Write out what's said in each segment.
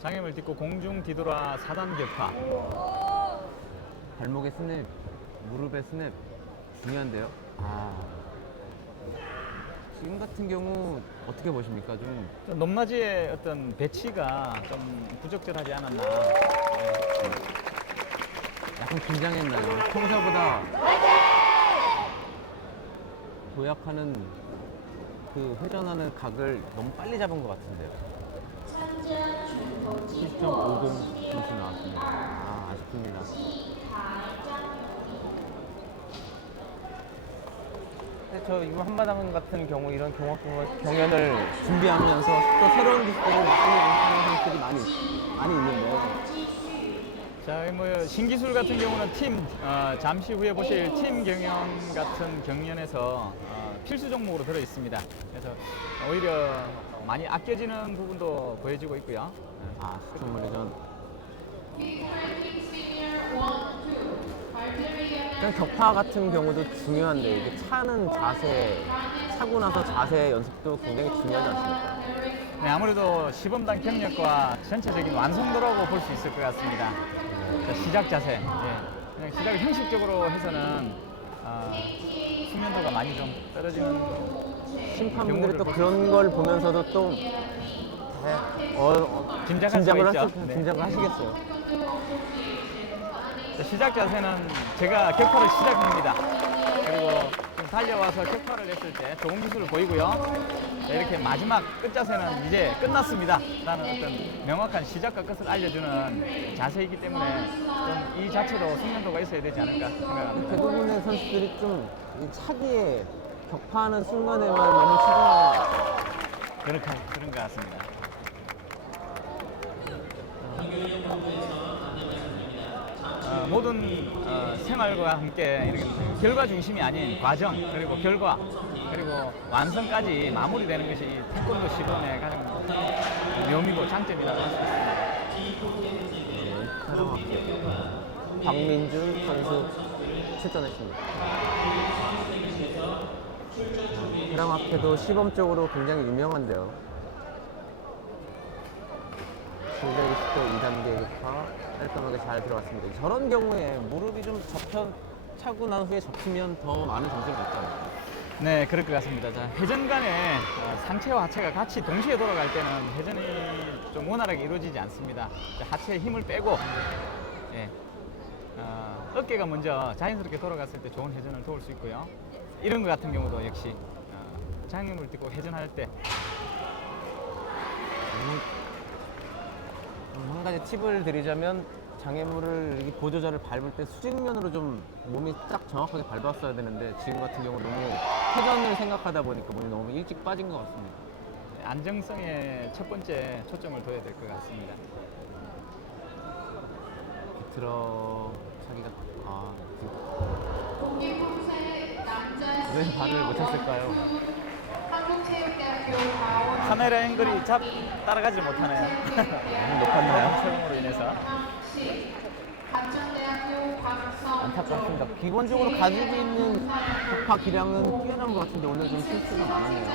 장애물 딛고 공중 뒤돌아 4단 격파. 발목의 스냅, 무릎의 스냅 중요한데요. 지금 같은 경우 어떻게 보십니까? 좀 높낮이의 어떤 배치가 좀 부적절하지 않았나. 약간 긴장했나요? 평소보다 도약하는 그 회전하는 각을 너무 빨리 잡은 것 같은데요. 7.50 점수 나왔습니다. 아쉽습니다. 근데 저 이거 한마당 같은 경우 이런 경연을 준비하면서 또 새로운 기술을 많이 하는 선수들이 많이 있는데요. 자, 뭐 신기술 같은 경우는 잠시 후에 보실 팀 경연 같은 경연에서 필수 종목으로 들어 있습니다. 그래서 오히려 많이 아껴지는 부분도 보여지고 있고요. 수천물 회전. 일단 격파 같은 경우도 중요한데 이게 차고 나서 자세 연습도 굉장히 중요하지 않습니까? 네, 아무래도 시범단 경력과 전체적인 완성도라고 볼 수 있을 것 같습니다. 자, 시작 자세. 그냥 시작을 형식적으로 해서는 숙련도가 많이 좀 떨어지는 심판분들이 또 그런 걸 보면서도 또 긴장을 하시겠어요. 자, 시작 자세는 제가 격파를 시작합니다. 그리고 좀 달려와서 격파를 했을 때 좋은 기술을 보이고요. 자, 이렇게 마지막 끝 자세는 이제 끝났습니다 라는 어떤 명확한 시작과 끝을 알려주는 자세이기 때문에 좀 이 자체도 숙련도가 있어야 되지 않을까 생각합니다. 대부분의 선수들이 좀 차기에 격파하는 순간에만 너무 치중해요. 그런 것 같습니다. 모든 생활과 함께 이렇게 결과 중심이 아닌 과정, 그리고 결과, 그리고 완성까지 마무리되는 것이 태권도 시범의 가장 묘미고 장점이라고 할 수 있습니다. 박민준 선수 출전했습니다. 드라마페도 시범적으로 굉장히 유명한데요. 720도 2단계 격파 깔끔하게 잘 들어갔습니다. 저런 경우에 무릎이 좀 차고 난 후에 접히면 더 많은 점수를 받잖아요. 네, 그럴 것 같습니다. 자, 회전 간에 상체와 하체가 같이 동시에 돌아갈 때는 회전이 좀 원활하게 이루어지지 않습니다. 자, 하체에 힘을 빼고 어깨가 먼저 자연스럽게 돌아갔을 때 좋은 회전을 도울 수 있고요. 이런 것 같은 경우도 역시 장애물을 딛고 회전할 때 한 가지 팁을 드리자면 장애물을 이 보조자를 밟을 때 수직면으로 좀 몸이 딱 정확하게 밟았어야 되는데 지금 같은 경우 너무 회전을 생각하다 보니까 몸이 너무 일찍 빠진 것 같습니다. 안정성에 첫 번째 초점을 둬야 될 것 같습니다. 비틀어 차기가 왜 발을 못 쳤을까요? 카메라 앵글이 따라가지 못하네요. 너무 높았나요? 소음으로 인해서. 안타깝습니다. 기본적으로 가지고 있는 격파 기량은 뛰어난 것 같은데 오늘 좀 실수가 많았네요.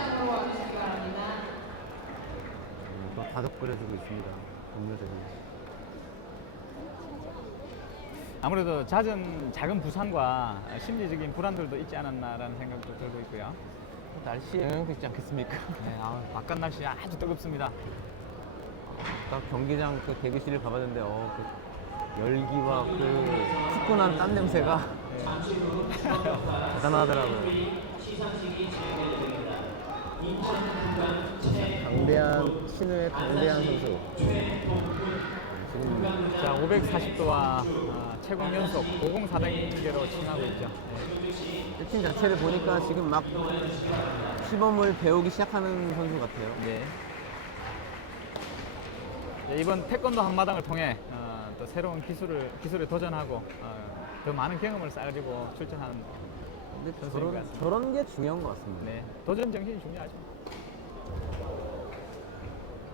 또 다독거려주고 있습니다. 동료들이. 아무래도 작은 부상과 심리적인 불안들도 있지 않았나라는 생각도 들고 있고요. 날씨에 영향도 있지 않겠습니까? 네, 바깥 날씨 아주 뜨겁습니다. 아까 경기장 그 대기실을 가봤는데 그 열기와 그 후끈한 땀 냄새가 대단하더라고요. 신우의 강대한 선수. 지금 자, 540도와 최고 연속 50-400개로 진행하고 있죠. 팀 자체를 보니까 지금 막 시범을 배우기 시작하는 선수 같아요. 네. 이번 태권도 한마당을 통해 또 새로운 기술에 도전하고 더 많은 경험을 쌓으려고 출전하는 선수인 것 같습니다. 저런 게 중요한 것 같습니다. 네, 도전 정신이 중요하죠.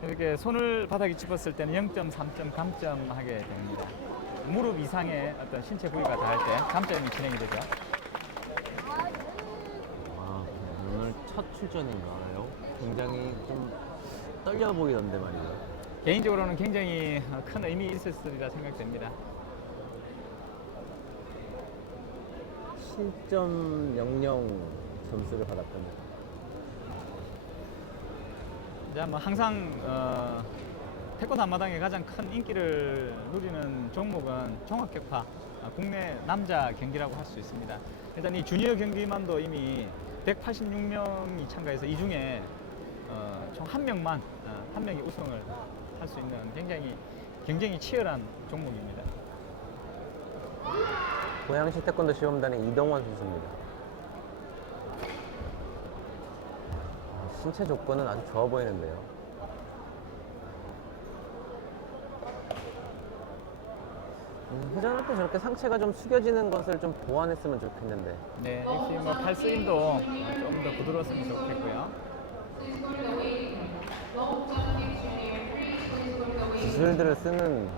이렇게 손을 바닥에 짚었을 때는 0.3점 감점하게 됩니다. 무릎 이상의 어떤 신체 부위가 닿을 때 감점이 진행이 되죠. 오늘 첫 출전인가요? 굉장히 좀 떨려 보이던데 말이죠. 개인적으로는 굉장히 큰 의미 있었으리라 생각됩니다. 7.00 점수를 받았답니다. 이제 뭐 항상 태권도 한마당의 가장 큰 인기를 누리는 종목은 종합격파 국내 남자 경기라고 할 수 있습니다. 일단 이 주니어 경기만도 이미 186명이 참가해서 이 중에 총 한 명만 한 명이 우승을 할 수 있는 굉장히 경쟁이 치열한 종목입니다. 고양시 태권도 시범단의 이동원 선수입니다. 신체 조건은 아주 좋아 보이는데요. 회전할 때 저렇게 상체가 좀 숙여지는 것을 좀 보완했으면 좋겠는데. 네, 역시 뭐 팔스윙도 좀 더 부드러웠으면 좋겠고요. 기술들을 쓰는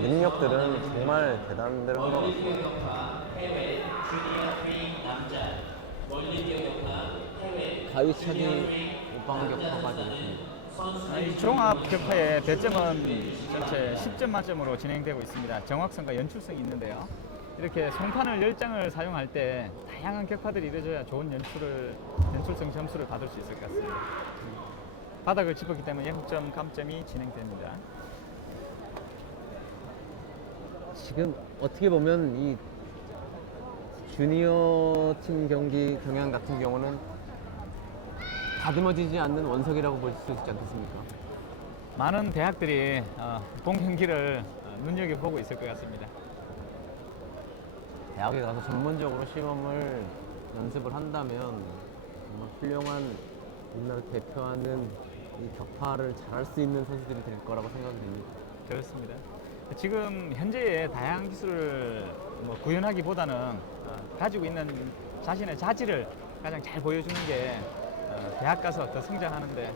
능력들은 정말 대단한 것 같습니다. 가위차기 오방격파가 되겠습니다. 이 종합 격파의 배점은 전체 10점 만점으로 진행되고 있습니다. 정확성과 연출성이 있는데요. 이렇게 송판을 10장을 사용할 때 다양한 격파들이 이루어져야 좋은 연출성 점수를 받을 수 있을 것 같습니다. 바닥을 짚었기 때문에 0점 감점이 진행됩니다. 지금 어떻게 보면 이 주니어 팀 경기 경향 같은 경우는 다듬어지지 않는 원석이라고 볼 수 있지 않겠습니까? 많은 대학들이 본 경기를 눈여겨보고 있을 것 같습니다. 대학에 가서 전문적으로 시범을 연습을 한다면 정말 훌륭한 우리나라를 대표하는 이 격파를 잘할 수 있는 선수들이 될 거라고 생각이 됩니다. 그렇습니다. 지금 현재의 다양한 기술을 구현하기보다는 가지고 있는 자신의 자질을 가장 잘 보여주는 게 대학 가서 더 성장하는데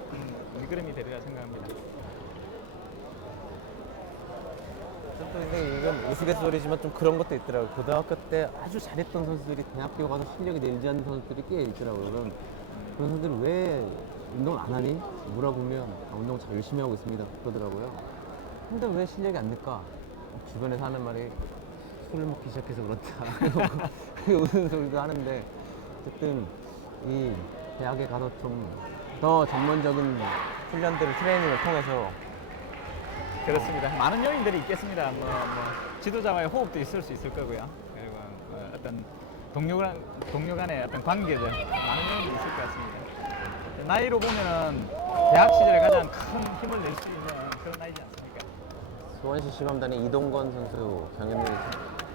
미끄럼이 되리라 생각합니다. 또 근데 이건 우스갯소리지만 좀 그런 것도 있더라고요. 고등학교 때 아주 잘했던 선수들이 대학교 가서 실력이 늘지 않는 선수들이 꽤 있더라고요. 그런 선수들은 왜 운동을 안 하니? 물어보면 운동 잘 열심히 하고 있습니다. 그러더라고요. 근데 왜 실력이 안 늘까? 주변에서 하는 말이 술을 먹기 시작해서 그렇다. 웃는 소리도 하는데 어쨌든 이 대학에 가서 좀 더 전문적인 훈련들을 트레이닝을 통해서 그렇습니다. 많은 요인들이 있겠습니다. 지도자와의 호흡도 있을 수 있을 거고요. 그리고 어떤 동료 간의 어떤 관계들 많은 요인이 있을 것 같습니다. 나이로 보면은 대학 시절에 가장 큰 힘을 낼 수 있는 그런 나이지 않습니까? 수원시 시범단의 이동건 선수 경연을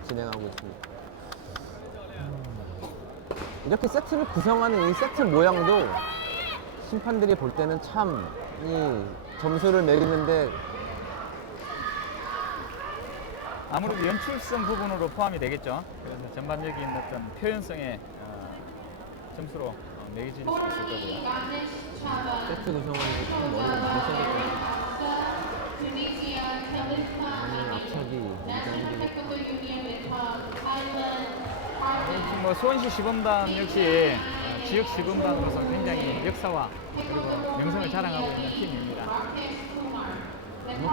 진행하고 있습니다. 이렇게 세트를 구성하는 이 세트 모양도 심판들이 볼 때는 참 이 점수를 매기는데 아무래도 연출성 부분으로 포함이 되겠죠. 그래서 전반적인 어떤 표현성의 점수로 매겨질 수 있을 거고요. 세트 구성하는 게 참 머리가 많이 써졌거든요. 앞차기, 이단기. 수원시 시범단 역시 지역 시범단으로서 굉장히 역사와 그리고 명성을 자랑하고 있는 팀입니다.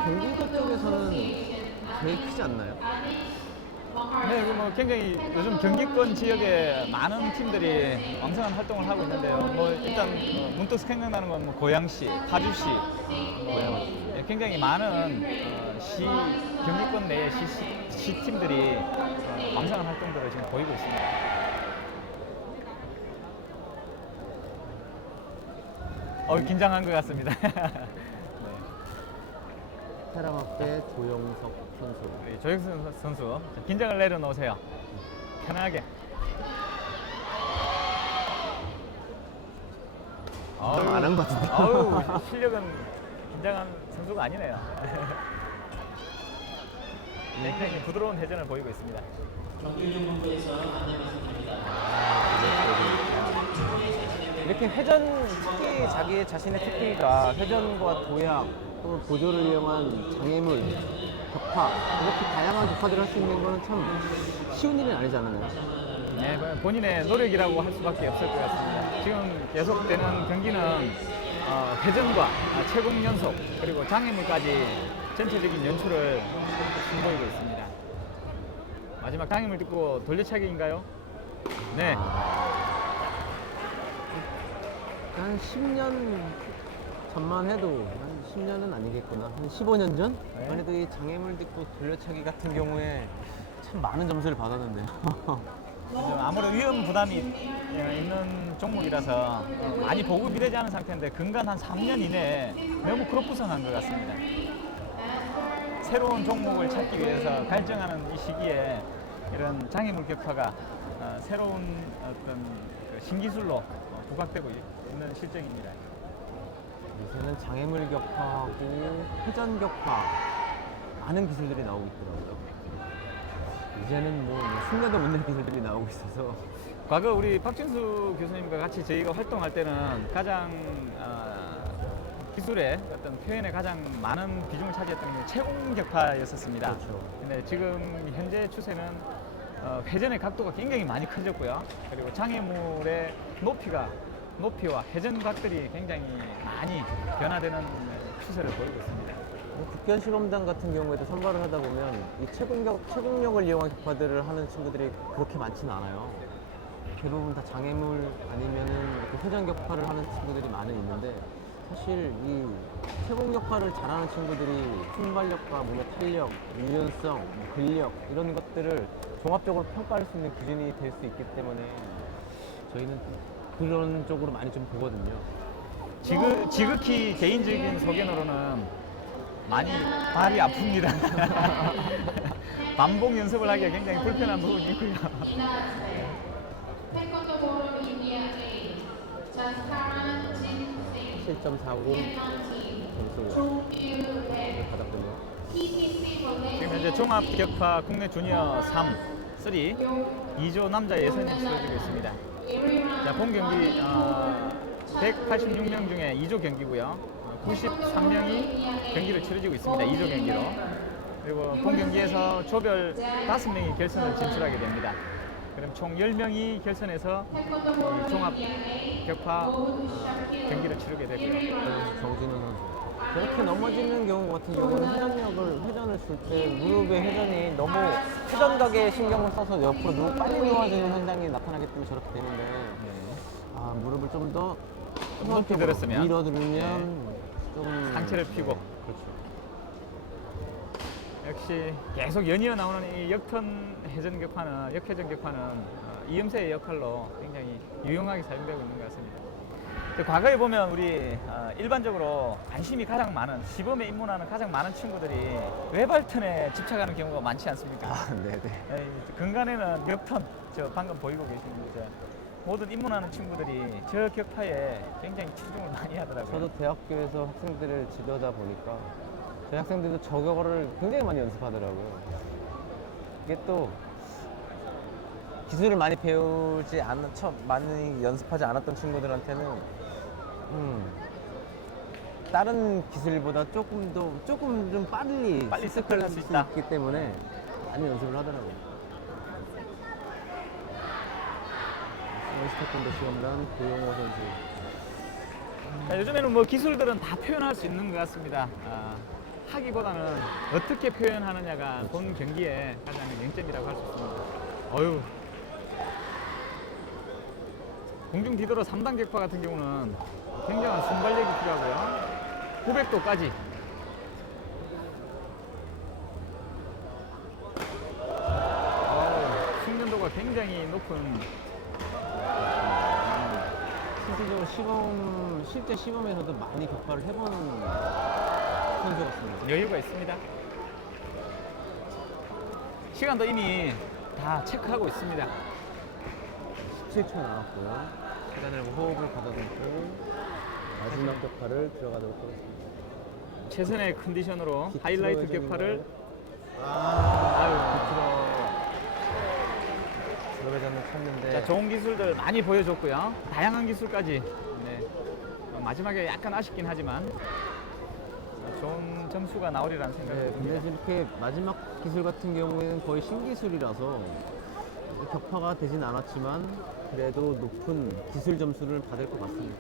경기도 쪽에서는 제일 크지 않나요? 네, 굉장히 요즘 경기권 지역에 많은 팀들이 왕성한 활동을 하고 있는데요. 일단 문득 생각나는 건 고양시, 파주시, 굉장히 많은 경기권 내의 시 팀들이 왕성한 활동들을 지금 보이고 있습니다. 긴장한 것 같습니다. 네. 테라마페 조영석 선수. 우리 조영석 선수 긴장을 내려놓으세요. 편하게. 안 한 것 같은데. 실력은 긴장한 선수가 아니네요. 굉장히 부드러운 회전을 보이고 있습니다. 이렇게 회전 특히 자기의 자신의 특기가 회전과 도약 또는 보조를 이용한 장애물, 격파 이렇게 다양한 격파들을 할 수 있는 거는 참 쉬운 일은 아니잖아요. 네, 본인의 노력이라고 할 수밖에 없을 것 같습니다. 지금 계속되는 경기는 회전과 채공 연속 그리고 장애물까지 전체적인 연출을 선보이고 있습니다. 마지막 장애물 딛고 돌려차기인가요? 네. 한 10년 전만 해도 한 10년은 아니겠구나. 한 15년 전? 네. 만 해도 이 장애물 딛고 돌려차기 같은 경우에 참 많은 점수를 받았는데요. 좀 아무래도 위험 부담이 있는 종목이라서 많이 보급이 되지 않은 상태인데 근간 한 3년 이내에 너무 크로프성한 것 같습니다. 새로운 종목을 찾기 위해서 갈증하는 이 시기에 이런 장애물 격파가 새로운 어떤 그 신기술로 부각되고 있는 실정입니다. 요새는 장애물 격파하고 회전 격파 많은 기술들이 나오고 있더라고요. 이제는 뭐 순간도 못 낼 기술들이 나오고 있어서 과거 우리 박진수 교수님과 같이 저희가 활동할 때는 가장 기술의 어떤 표현에 가장 많은 비중을 차지했던 게 채공 격파였었습니다. 그렇죠. 근데 지금 현재 추세는 회전의 각도가 굉장히 많이 커졌고요. 그리고 장애물의 높이와 회전각들이 굉장히 많이 변화되는 추세를 보이고 있습니다. 국견 시범단 같은 경우에도 선발을 하다 보면 이 채공력을 이용한 격파들을 하는 친구들이 그렇게 많지는 않아요. 대부분 다 장애물 아니면은 이렇게 회전 격파를 하는 친구들이 많이 있는데 사실 이 채공 격파를 잘하는 친구들이 순발력과 몸의 탄력, 유연성, 근력 이런 것들을 종합적으로 평가할 수 있는 기준이 될 수 있기 때문에 저희는 그런 쪽으로 많이 좀 보거든요. 지극히 개인적인 소견으로는 많이 발이 아픕니다. 반복 연습을 하기가 굉장히 불편한 부분이 있고요. 7.40 점수 받았군요. 지금 현재 종합 격파 국내 주니어 3 2조 남자 예선이 치러지고 있습니다. 자, 본 경기 186명 중에 2조 경기고요. 93명이 경기를 치러지고 있습니다. 2조 경기로. 그리고 본 경기에서 조별 5명이 결선을 진출하게 됩니다. 그럼 총 10명이 결선에서 이 종합 격파 경기를 치르게 되고요. 그래서 정진우 선수 저렇게 넘어지는 경우 같은 경우는 회전을 줄 때 무릎의 회전이 너무 회전각에 신경을 써서 옆으로 너무 빨리 누워지는 현상이 나타나기 때문에 저렇게 되는데 무릎을 좀 더 높이 들었으면 밀어두면 좀 상체를 펴고. 그렇죠. 역시 계속 연이어 나오는 이 역회전 격파는 이음새의 역할로 굉장히 유용하게 사용되고 있는 것 같습니다. 과거에 보면 우리 일반적으로 관심이 가장 많은 시범에 입문하는 가장 많은 친구들이 외발턴에 집착하는 경우가 많지 않습니까? 네네. 근간에는 옆턴, 저 방금 보이고 계시는 저 모든 입문하는 친구들이 저 격파에 굉장히 치중을 많이 하더라고요. 저도 대학교에서 학생들을 지도하다 보니까 저희 학생들도 저거를 굉장히 많이 연습하더라고요. 이게 또 기술을 많이 많이 연습하지 않았던 친구들한테는 다른 기술보다 조금 좀 빨리 습득할 수 있다. 있기 때문에 많이 연습을 하더라고요. 스타콘도 시험단 고용호 선수. 자, 요즘에는 뭐 기술들은 다 표현할 수 있는 것 같습니다. 하기보다는 어떻게 표현하느냐가 본 경기의 가장 맹점이라고 할 수 있습니다. 어휴. 공중 뒤돌아 3단 격파 같은 경우는 굉장한 순발력이 필요하고요. 900도까지. 숙련도가 굉장히 높은 실질적으로 실제 시범에서도 많이 격파를 해본 선수 같습니다. 여유가 있습니다. 시간도 이미 다 체크하고 있습니다. 17초 나왔고요. 시간을 호흡을 가다듬고 마지막 격파를 들어가도록 하겠습니다. 최선의 컨디션으로 비트로 하이라이트 해주는 격파를 들어가자는 쳤는데 자, 좋은 기술들 많이 보여줬고요. 다양한 기술까지. 네. 마지막에 약간 아쉽긴 하지만 좋은 점수가 나오리라는 생각이 네, 듭니다. 근데 이렇게 마지막 기술 같은 경우에는 거의 신기술이라서 격파가 되진 않았지만 그래도 높은 기술 점수를 받을 것 같습니다.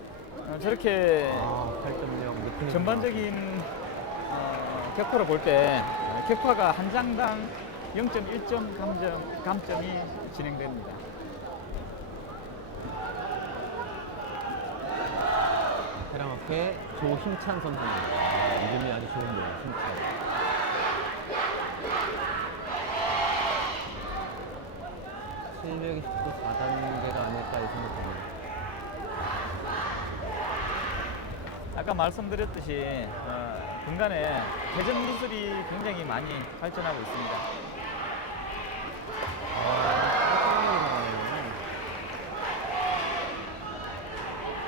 저렇게 8.0 전반적인 격파를 볼 때 격파가 한 장당 0.1점 감점이 진행됩니다. 테라마케 조힘찬 선수입니다. 이름이 아주 좋은데요, 힘찬. 실력이 4단계가 아닐까 이 생각합니다. 아까 말씀드렸듯이 중간에 회전 기술이 굉장히 많이 발전하고 있습니다.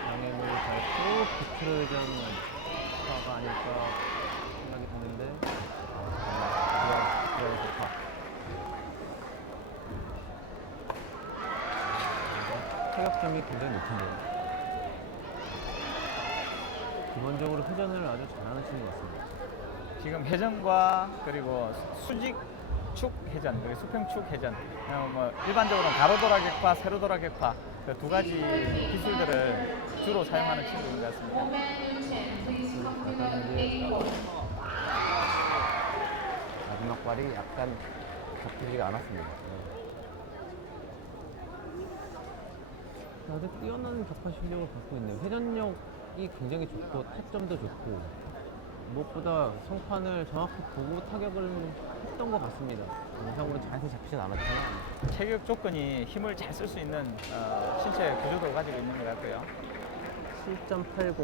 장애물 밟고 비틀전 파가 아닐까 생각이 드는데 좋다. 타격점이 굉장히 높은데요. 기본적으로 회전을 아주 잘하는 친구 같습니다. 지금 회전과 그리고 수직 축 회전 그리고 수평축 회전 뭐 일반적으로는 가로도라 격파, 세로도라 격파 그 두 가지 기술들을 주로 사용하는 친구인 것 같습니다. 마지막 발이 약간 잡히지가 않았습니다. 아주 뛰어난 격파 실력을 갖고 있네요. 회전력이 굉장히 좋고 타점도 좋고 무엇보다 성판을 정확히 보고 타격을 했던 것 같습니다. 영상으로 자세히 잡히진 않았지만 체격 조건이 힘을 잘 쓸 수 있는 신체 구조도 가지고 있는 것 같고요. 7.80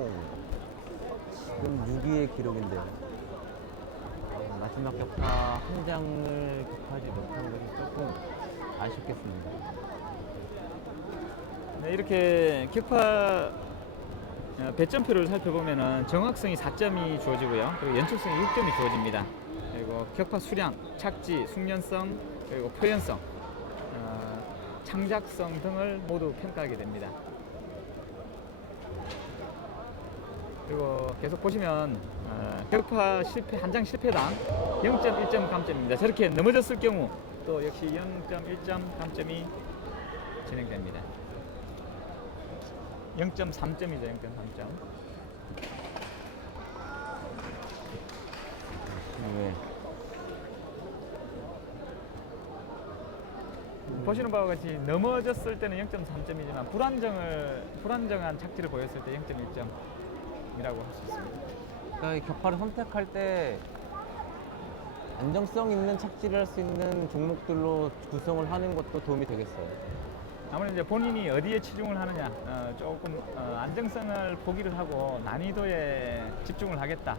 지금 6위의 기록인데요. 마지막 격파 한 장을 격파하지 못한 것이 조금 아쉽겠습니다. 네, 이렇게 격파 배점표를 살펴보면은 정확성이 4점이 주어지고요. 그리고 연속성이 6점이 주어집니다. 그리고 격파 수량, 착지, 숙련성, 그리고 표현성, 창작성 등을 모두 평가하게 됩니다. 그리고 계속 보시면 격파 실패 한 장 실패당 0.1점 감점입니다. 저렇게 넘어졌을 경우 또 역시 0.1점 감점이 진행됩니다. 0.3점이죠, 0.3점. 네. 보시는 바와 같이 넘어졌을 때는 0.3점이지만 불안정한 착지를 보였을 때 0.1점이라고 할 수 있습니다. 그러니까 이 격파를 선택할 때 안정성 있는 착지를 할 수 있는 종목들로 구성을 하는 것도 도움이 되겠어요. 아무래도 이제 본인이 어디에 치중을 하느냐, 조금 안정성을 포기를 하고 난이도에 집중을 하겠다.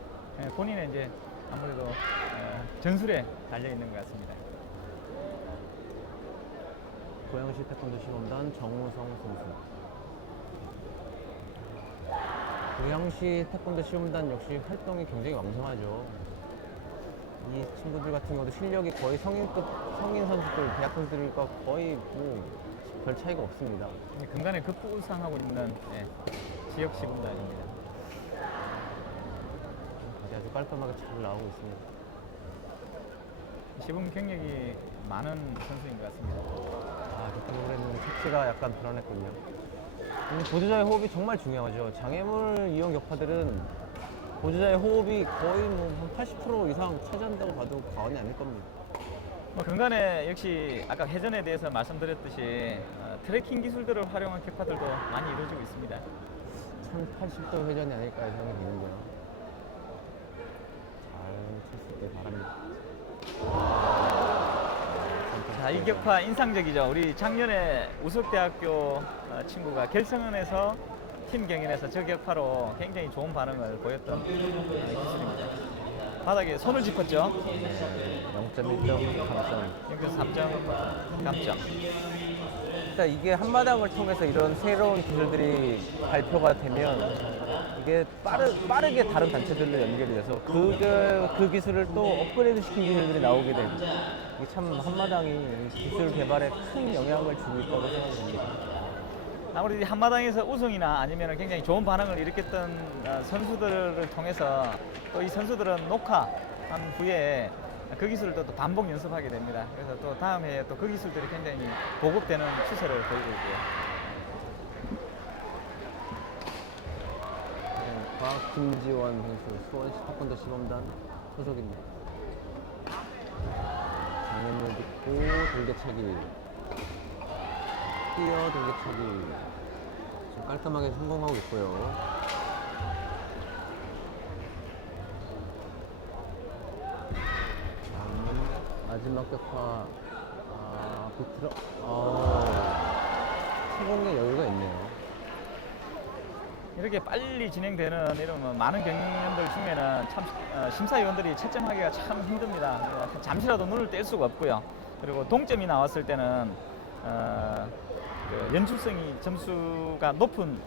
본인의 이제 아무래도 전술에 달려 있는 것 같습니다. 고양시 태권도 시범단 정우성 선수. 고양시 태권도 시범단 역시 활동이 굉장히 왕성하죠. 이 친구들 같은 경우도 실력이 거의 성인 선수들, 대학 선수들과 거의 뭐 별 차이가 없습니다. 근간에 급부상하고 있는 지역 시범단입니다. 아주 깔끔하게 잘 나오고 있습니다. 시범 경력이 많은 선수인 것 같습니다. 아, 그 프로그램은 착지가 약간 불안했군요. 근데 보조자의 호흡이 정말 중요하죠. 장애물 이용 격파들은 보조자의 호흡이 거의 뭐 한 80% 이상 차지한다고 봐도 과언이 아닐 겁니다. 근간에 역시 아까 회전에 대해서 말씀드렸듯이 트래킹 기술들을 활용한 격파들도 많이 이루어지고 있습니다. 1080도 회전이 아닐까 생각이 드는데요. 잘 쳤을 때 바랍니다. 자, 이 격파 인상적이죠. 우리 작년에 우석대학교 친구가 결승은에서 팀 경연에서 저 격파로 굉장히 좋은 반응을 보였던 기술입니다. 바닥에 손을 짚었죠. 0.1점 감점. 0.3점 감점. 일단 이게 한마당을 통해서 이런 새로운 기술들이 발표가 되면 이게 빠르게 다른 단체들로 연결이 돼서 그 기술을 또 업그레이드 시킨 기술들이 나오게 되고 이게 참 한마당이 기술 개발에 큰 영향을 주고 있다고 생각합니다. 아무래도 한마당에서 우승이나 아니면 굉장히 좋은 반응을 일으켰던 선수들을 통해서 또 이 선수들은 녹화한 후에 그 기술을 또 반복 연습하게 됩니다. 그래서 또 다음 해에 또 그 기술들이 굉장히 보급되는 추세를 보이고 있고요. 과학 김지원 선수 수원시 태권도 시범단 소속입니다. 장애물 딛고 돌개차기, 뛰어 돌개차기 지금 깔끔하게 성공하고 있고요. 마지막 격파 비틀어 성공의 여유가 있네요. 이렇게 빨리 진행되는 이런 많은 경연들 중에는 참 심사위원들이 채점하기가 참 힘듭니다. 잠시라도 눈을 뗄 수가 없고요. 그리고 동점이 나왔을 때는 그 연출성이 점수가 높은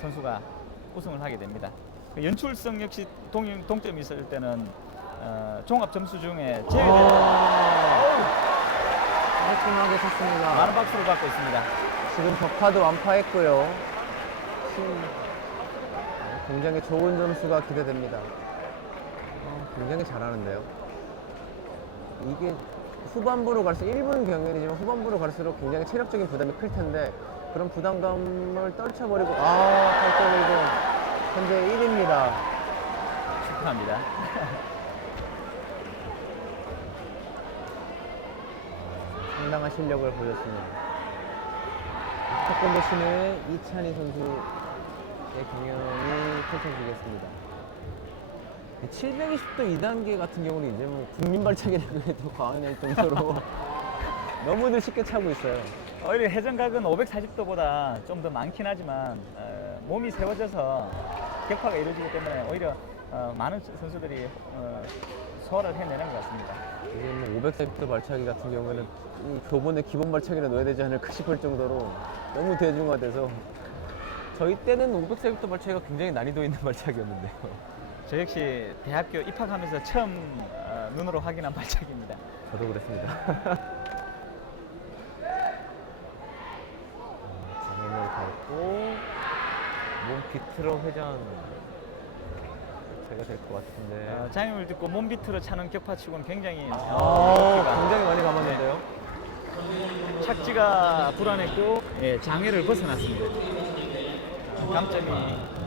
선수가 우승을 하게 됩니다. 그 연출성 역시 동점이 있을 때는 종합 점수 중에 제외되는 깔끔하게 쳤습니다. 많은 박수를 받고 있습니다. 지금 격파도 완파했고요. 굉장히 좋은 점수가 기대됩니다. 굉장히 잘하는데요. 이게 후반부로 갈수록 1분 경연이지만 후반부로 갈수록 굉장히 체력적인 부담이 클 텐데 그런 부담감을 떨쳐버리고 8.10 현재 1위입니다. 축하합니다. 상당한 실력을 보였습니다. 태권도 신의 이찬희 선수의 경연이 펼쳐지겠습니다. 720도 2단계 같은 경우는 이제 뭐 국민 발차기라고 해도 과언이 아닐 정도로 너무들 쉽게 차고 있어요. 오히려 회전각은 540도보다 좀 더 많긴 하지만 몸이 세워져서 격파가 이루어지기 때문에 오히려 많은 선수들이 소화를 해내는 것 같습니다. 이게 뭐 540도 발차기 같은 경우는 이 교본에 기본 발차기를 넣어야 되지 않을까 싶을 정도로 너무 대중화돼서 저희 때는 540도 발차기가 굉장히 난이도 있는 발차기였는데요. 저 역시 대학교 입학하면서 처음 눈으로 확인한 발차기입니다. 저도 그랬습니다. 장애물 밟고 몸 비틀어 회전 제가 될 것 같은데. 장애물 듣고 몸 비트로 차는 격파치고는 굉장히 굉장히 많이 감았는데요. 착지가 불안했고 장애를 벗어났습니다. 감점이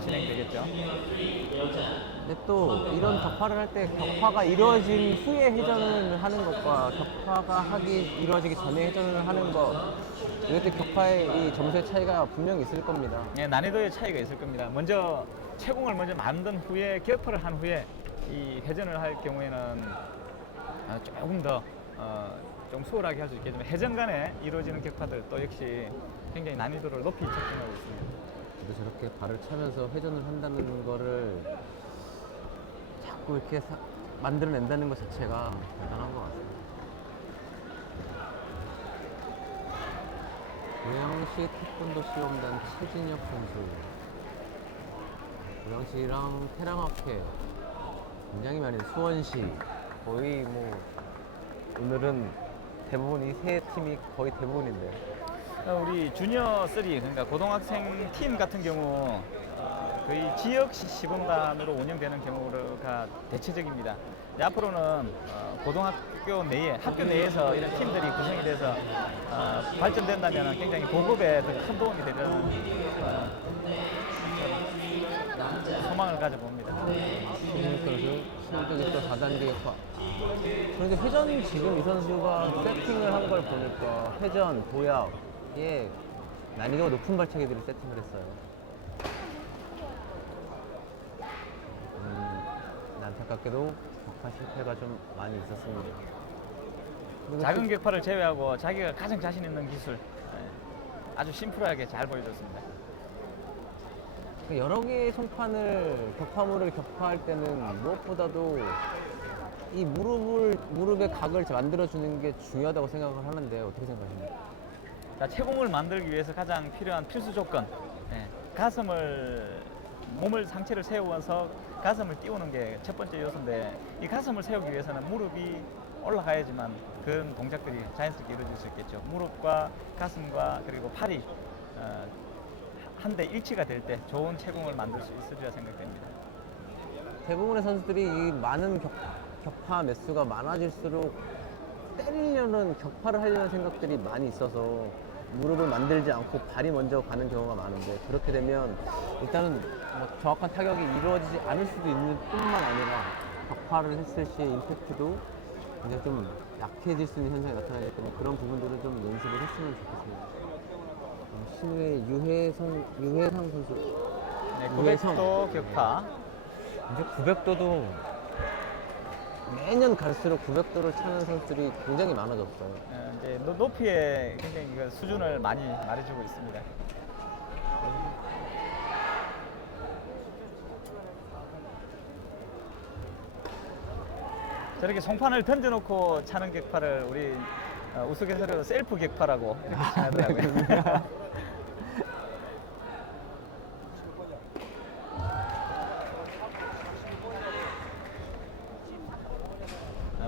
진행되겠죠. 근데 또 이런 격파를 할 때 격파가 이루어진 후에 회전을 하는 것과 격파가 이루어지기 전에 회전을 하는 것 이것도 격파의 이 점수의 차이가 분명히 있을 겁니다. 난이도의 차이가 있을 겁니다. 먼저 채공을 먼저 만든 후에 격파를 한 후에 이 회전을 할 경우에는 조금 더 좀 수월하게 할 수 있겠지만 회전 간에 이루어지는 격파들 또 역시 굉장히 난이도를 높이 측정하고 있습니다. 근데 저렇게 발을 차면서 회전을 한다는 거를 자꾸 이렇게 만들어낸다는 것 자체가 대단한 것 같습니다. 고양시 태권도 시험단 최진혁 선수. 고양시랑 테라마케 굉장히 많이 수원시 거의 뭐 오늘은 대부분 이 세 팀이 거의 대부분인데요. 우리 주니어 3 그러니까 고등학생 팀 같은 경우 거의 지역 시범단으로 운영되는 경우가 대체적입니다. 앞으로는 고등학교 내에 학교 내에서 이런 팀들이 구성이 돼서 발전된다면 굉장히 보급에 더 큰 도움이 되는 소망을 가져봅니다. 김민욱 선수 실격이 또 4단계 격파. 그런데 회전 지금 이 선수가 세팅을 한 걸 보니까 회전, 도약에 난이도가 높은 발차기들을 세팅을 했어요. 안타깝게도 격파 실패가 좀 많이 있었습니다. 작은 격파를 제외하고 자기가 가장 자신 있는 기술 아주 심플하게 잘 보여줬습니다. 여러 개의 송판을 격파물을 격파할 때는 무엇보다도 이 무릎의 각을 만들어주는 게 중요하다고 생각을 하는데 어떻게 생각하십니까? 자, 채공을 만들기 위해서 가장 필요한 필수 조건 몸을 상체를 세우면서 가슴을 띄우는 게 첫 번째 요소인데 이 가슴을 세우기 위해서는 무릎이 올라가야지만 그런 동작들이 자연스럽게 이루어질 수 있겠죠. 무릎과 가슴과 그리고 팔이 한데 일치가 될 때 좋은 채공을 만들 수 있으리라 생각됩니다. 대부분의 선수들이 이 많은 격파 매수가 많아질수록 때리려는 격파를 하려는 생각들이 많이 있어서 무릎을 만들지 않고 발이 먼저 가는 경우가 많은데 그렇게 되면 일단은 뭐 정확한 타격이 이루어지지 않을 수도 있는 뿐만 아니라 격파를 했을 시의 임팩트도 굉장히 좀 약해질 수 있는 현상이 나타나기 때문에 그런 부분들을 좀 연습을 했으면 좋겠습니다. 신우의 유해상 선수. 네, 유해성. 900도 격파. 이제 900도도 매년 갈수록 900도를 차는 선수들이 굉장히 많아졌어요. 이제 높이에 굉장히 그 수준을 많이 말해주고 있습니다. 저렇게 송판을 던져놓고 차는 격파를 우리 우스갯소리로 셀프 격파라고 이렇게 칭하더라고요.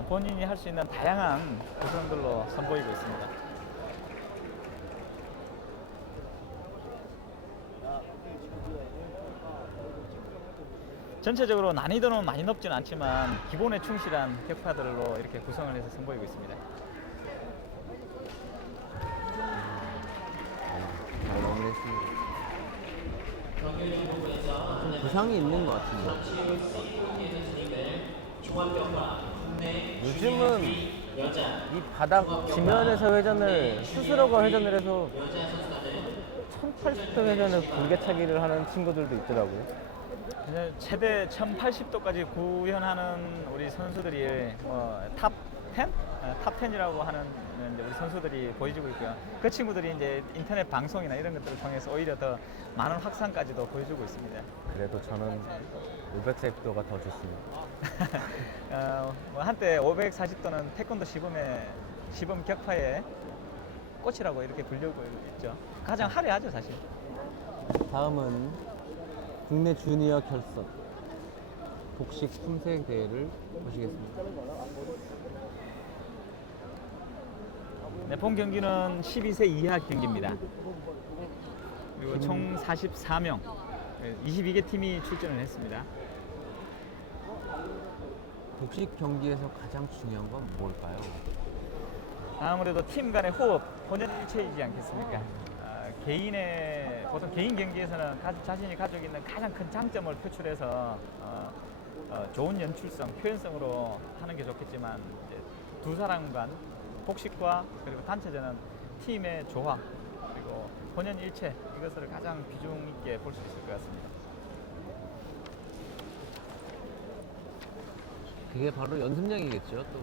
본인이 할 수 있는 다양한 구성들로 선보이고 있습니다. 전체적으로 난이도는 많이 높지는 않지만 기본에 충실한 격파들로 이렇게 구성을 해서 선보이고 있습니다. 잘 마무리했습니다. 좀 부상이 있는 것 같은데. 요즘은 이 바닥 지면에서 회전을 스스로가 회전을 해서 1080도 회전을 굴게차기를 하는 친구들도 있더라고요. 최대 1080도까지 구현하는 우리 선수들이 탑 10? 탑 10이라고 하는 이제 우리 선수들이 보여주고 있고요. 그 친구들이 이제 인터넷 방송이나 이런 것들을 통해서 오히려 더 많은 확산까지도 보여주고 있습니다. 그래도 저는 540도가 더 좋습니다. 한때 540도는 태권도 시범 격파의 꽃이라고 이렇게 불리고 있죠. 가장 화려하죠, 사실. 다음은 국내 주니어 결선 복식 품색 대회를 보시겠습니다. 네, 본 경기는 12세 이하 경기입니다. 그리고 총 44명, 22개 팀이 출전을 했습니다. 복식 경기에서 가장 중요한 건 뭘까요? 아무래도 팀 간의 호흡, 혼연일체이지 않겠습니까? 보통 개인 경기에서는 자신이 가지고 있는 가장 큰 장점을 표출해서 좋은 연출성, 표현성으로 하는 게 좋겠지만 이제 두 사람 간 복식과 그리고 단체전은 팀의 조화 그리고 혼연일체 이것을 가장 비중 있게 볼 수 있을 것 같습니다. 그게 바로 연습량이겠죠, 또.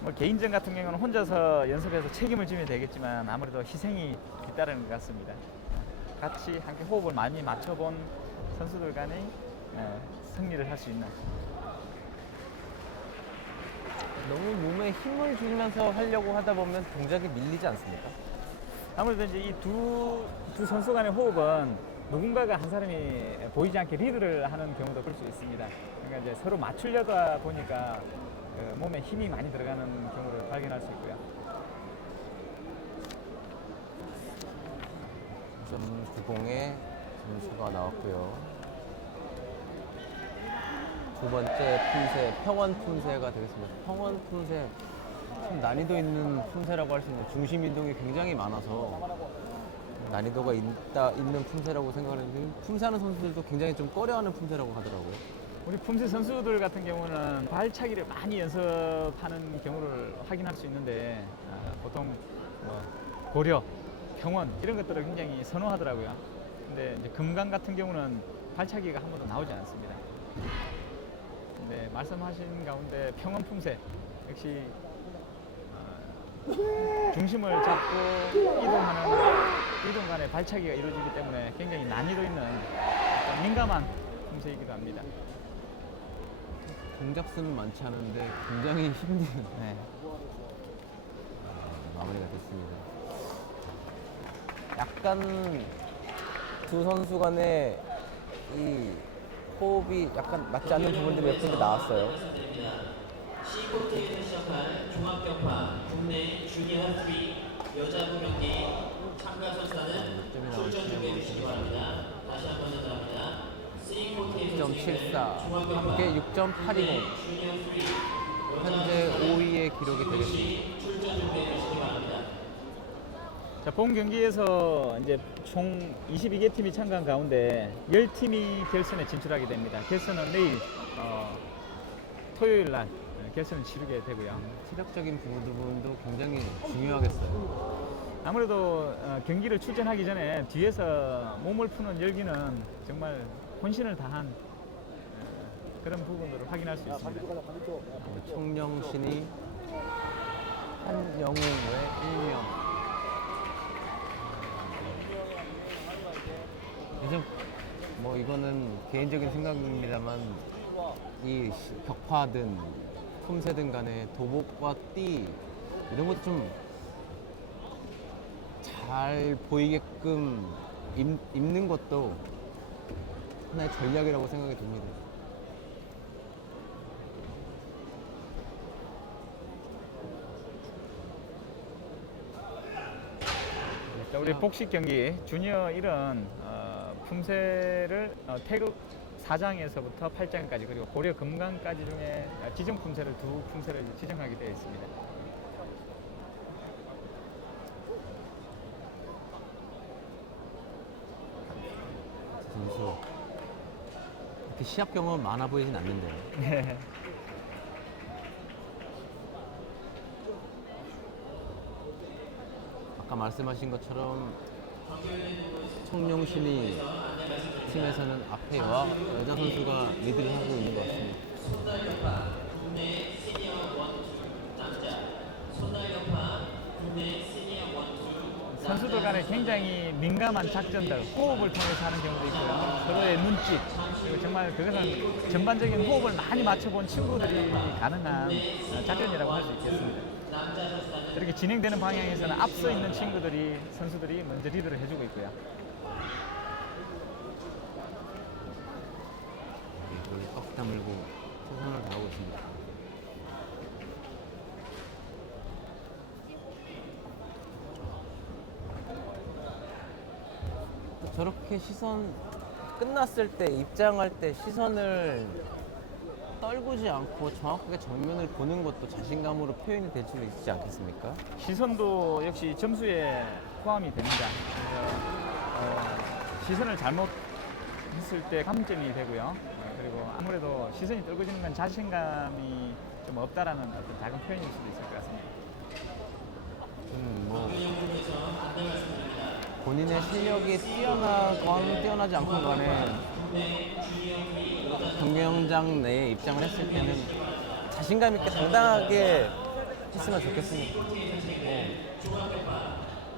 뭐 개인전 같은 경우는 혼자서 연습해서 책임을 지면 되겠지만 아무래도 희생이 뒤따르는 것 같습니다. 같이 함께 호흡을 많이 맞춰본 선수들 간의 승리를 할 수 있는. 너무 몸에 힘을 주면서 하려고 하다 보면 동작이 밀리지 않습니까? 아무래도 이제 이 두 선수 간의 호흡은 누군가가 한 사람이 보이지 않게 리드를 하는 경우도 볼 수 있습니다. 그러니까 이제 서로 맞추려다 보니까 몸에 힘이 많이 들어가는 경우를 발견할 수 있고요. 좀 구공에 점수가 나왔고요. 두 번째 품새, 평원 품새가 되겠습니다. 평원 품새, 좀 난이도 있는 품새라고 할 수 있는 중심 이동이 굉장히 많아서 난이도가 있는 품새라고 생각하는데 품새하는 선수들도 굉장히 좀 꺼려하는 품새라고 하더라고요. 우리 품새 선수들 같은 경우는 발차기를 많이 연습하는 경우를 확인할 수 있는데 보통 고려, 평원 이런 것들을 굉장히 선호하더라고요. 근데 이제 금강 같은 경우는 발차기가 한 번도 나오지 않습니다. 근데 말씀하신 가운데 평원 품새 역시 중심을 잡고 이동 간의 발차기가 이루어지기 때문에 굉장히 난이도 있는 민감한 품새이기도 합니다. 동작 수는 많지 않은데 굉장히 힘든 마무리가 됐습니다. 약간 두 선수 간의 이 호흡이 약간 맞지 않는 부분들이 몇 군데 나왔어요. 15대에서 시작한 종합격파 국내 주니어 3 여자부 경기 참가 선수단은 출전 준비해 주시기 바랍니다. 다시 한번 전달합니다. 6.74 합계 6.820 현재 5위의 기록이 되겠습니다. 출전 준비해 주시기 바랍니다. 자, 본 경기에서 이제 총 22개 팀이 참가한 가운데 10팀이 결선에 진출하게 됩니다. 결선은 내일 토요일 날 결선을 치르게 되고요. 체력적인 부분도 굉장히 중요하겠어요. 아무래도 경기를 출전하기 전에 뒤에서 몸을 푸는 열기는 정말 혼신을 다한 그런 부분들을 확인할 수 있습니다. 청룡신이 한영웅의 일명. 이제 뭐 이거는 개인적인 생각입니다만 이 격파든 품새든 간에 도복과 띠 이런 것도 좀 잘 보이게끔 입는 것도 하나의 전략이라고 생각이 듭니다. 자, 우리 복식 경기 주니어 1은 품새를 태극 4장에서부터 8장까지 그리고 고려 금강까지 중에 지정 품새를 두 품새를 지정하게 되어 있습니다. 선수 이렇게 시합 경험 많아 보이진 않는데요. 네. 아까 말씀하신 것처럼 청룡신이 팀에서는 앞에와 여자 선수가 리드를 하고 있는 것 같습니다. 손날여파 국내 시니어 원투 남자 손날여파 국내 시니어 원투 선수들 간에 굉장히 민감한 작전들, 호흡을 통해서 하는 경우도 있고요. 서로의 눈짓, 그리고 정말 그것은 전반적인 호흡을 많이 맞춰본 친구들이 가능한 작전이라고 할 수 있겠습니다. 이렇게 진행되는 방향에서는 앞서 있는 친구들이, 선수들이 먼저 리드를 해주고 있고요. 이걸 꽉 다물고 최선을 다하고 있습니다. 저렇게 시선 끝났을 때 입장할 때 시선을 떨구지 않고 정확하게 정면을 보는 것도 자신감으로 표현이 될 수도 있지 않겠습니까? 시선도 역시 점수에 포함이 됩니다. 그래서 시선을 잘못했을 때 감점이 되고요. 그리고 아무래도 시선이 떨어지는 건 자신감이 좀 없다라는 어떤 작은 표현일 수도 있을 것 같습니다. 뭐 본인의 실력이 뛰어나건 뛰어나지 않건 간에 경기장장 내에 입장을 했을 때는 자신감 있게 당당하게 했으면 좋겠습니다.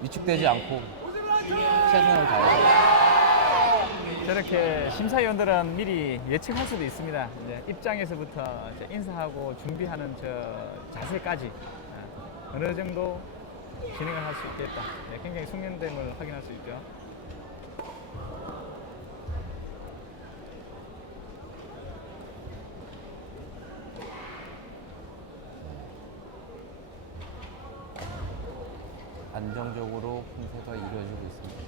위축되지 않고 최선을 다해서. 저렇게 심사위원들은 미리 예측할 수도 있습니다. 이제 입장에서부터 이제 인사하고 준비하는 저 자세까지 어느 정도 진행을 할 수 있겠다. 굉장히 숙련됨을 확인할 수 있죠. 안정적으로 품새가 이루어지고 있습니다.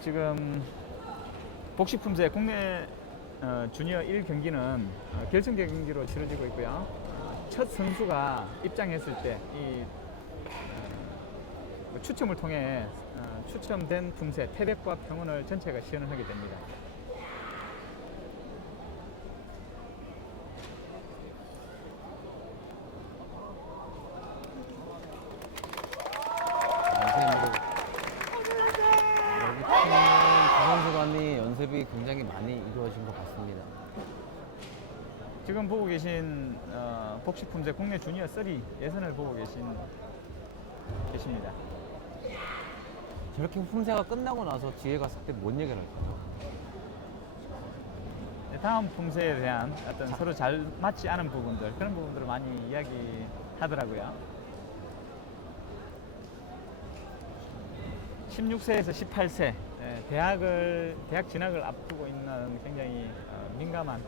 지금 복식 품새 국내 주니어 1 경기는 결승 경기로 치러지고 있고요. 첫 선수가 입장했을 때 이 추첨을 통해 추첨된 품새 태백과 평원을 전체가 시연을 하게 됩니다. 여기 팀은 두 선수 간의 연습이 굉장히 많이 이루어진 것 같습니다. 지금 보고 계신 복식 품새 국내 주니어 3 예선을 보고 계십니다. 저렇게 품새가 끝나고 나서 뒤에 갔을 때 뭔 얘기를 할까요? 다음 품새에 대한 어떤 서로 잘 맞지 않은 부분들, 그런 부분들을 많이 이야기하더라고요. 16세에서 18세 대학 진학을 앞두고 있는 굉장히 민감한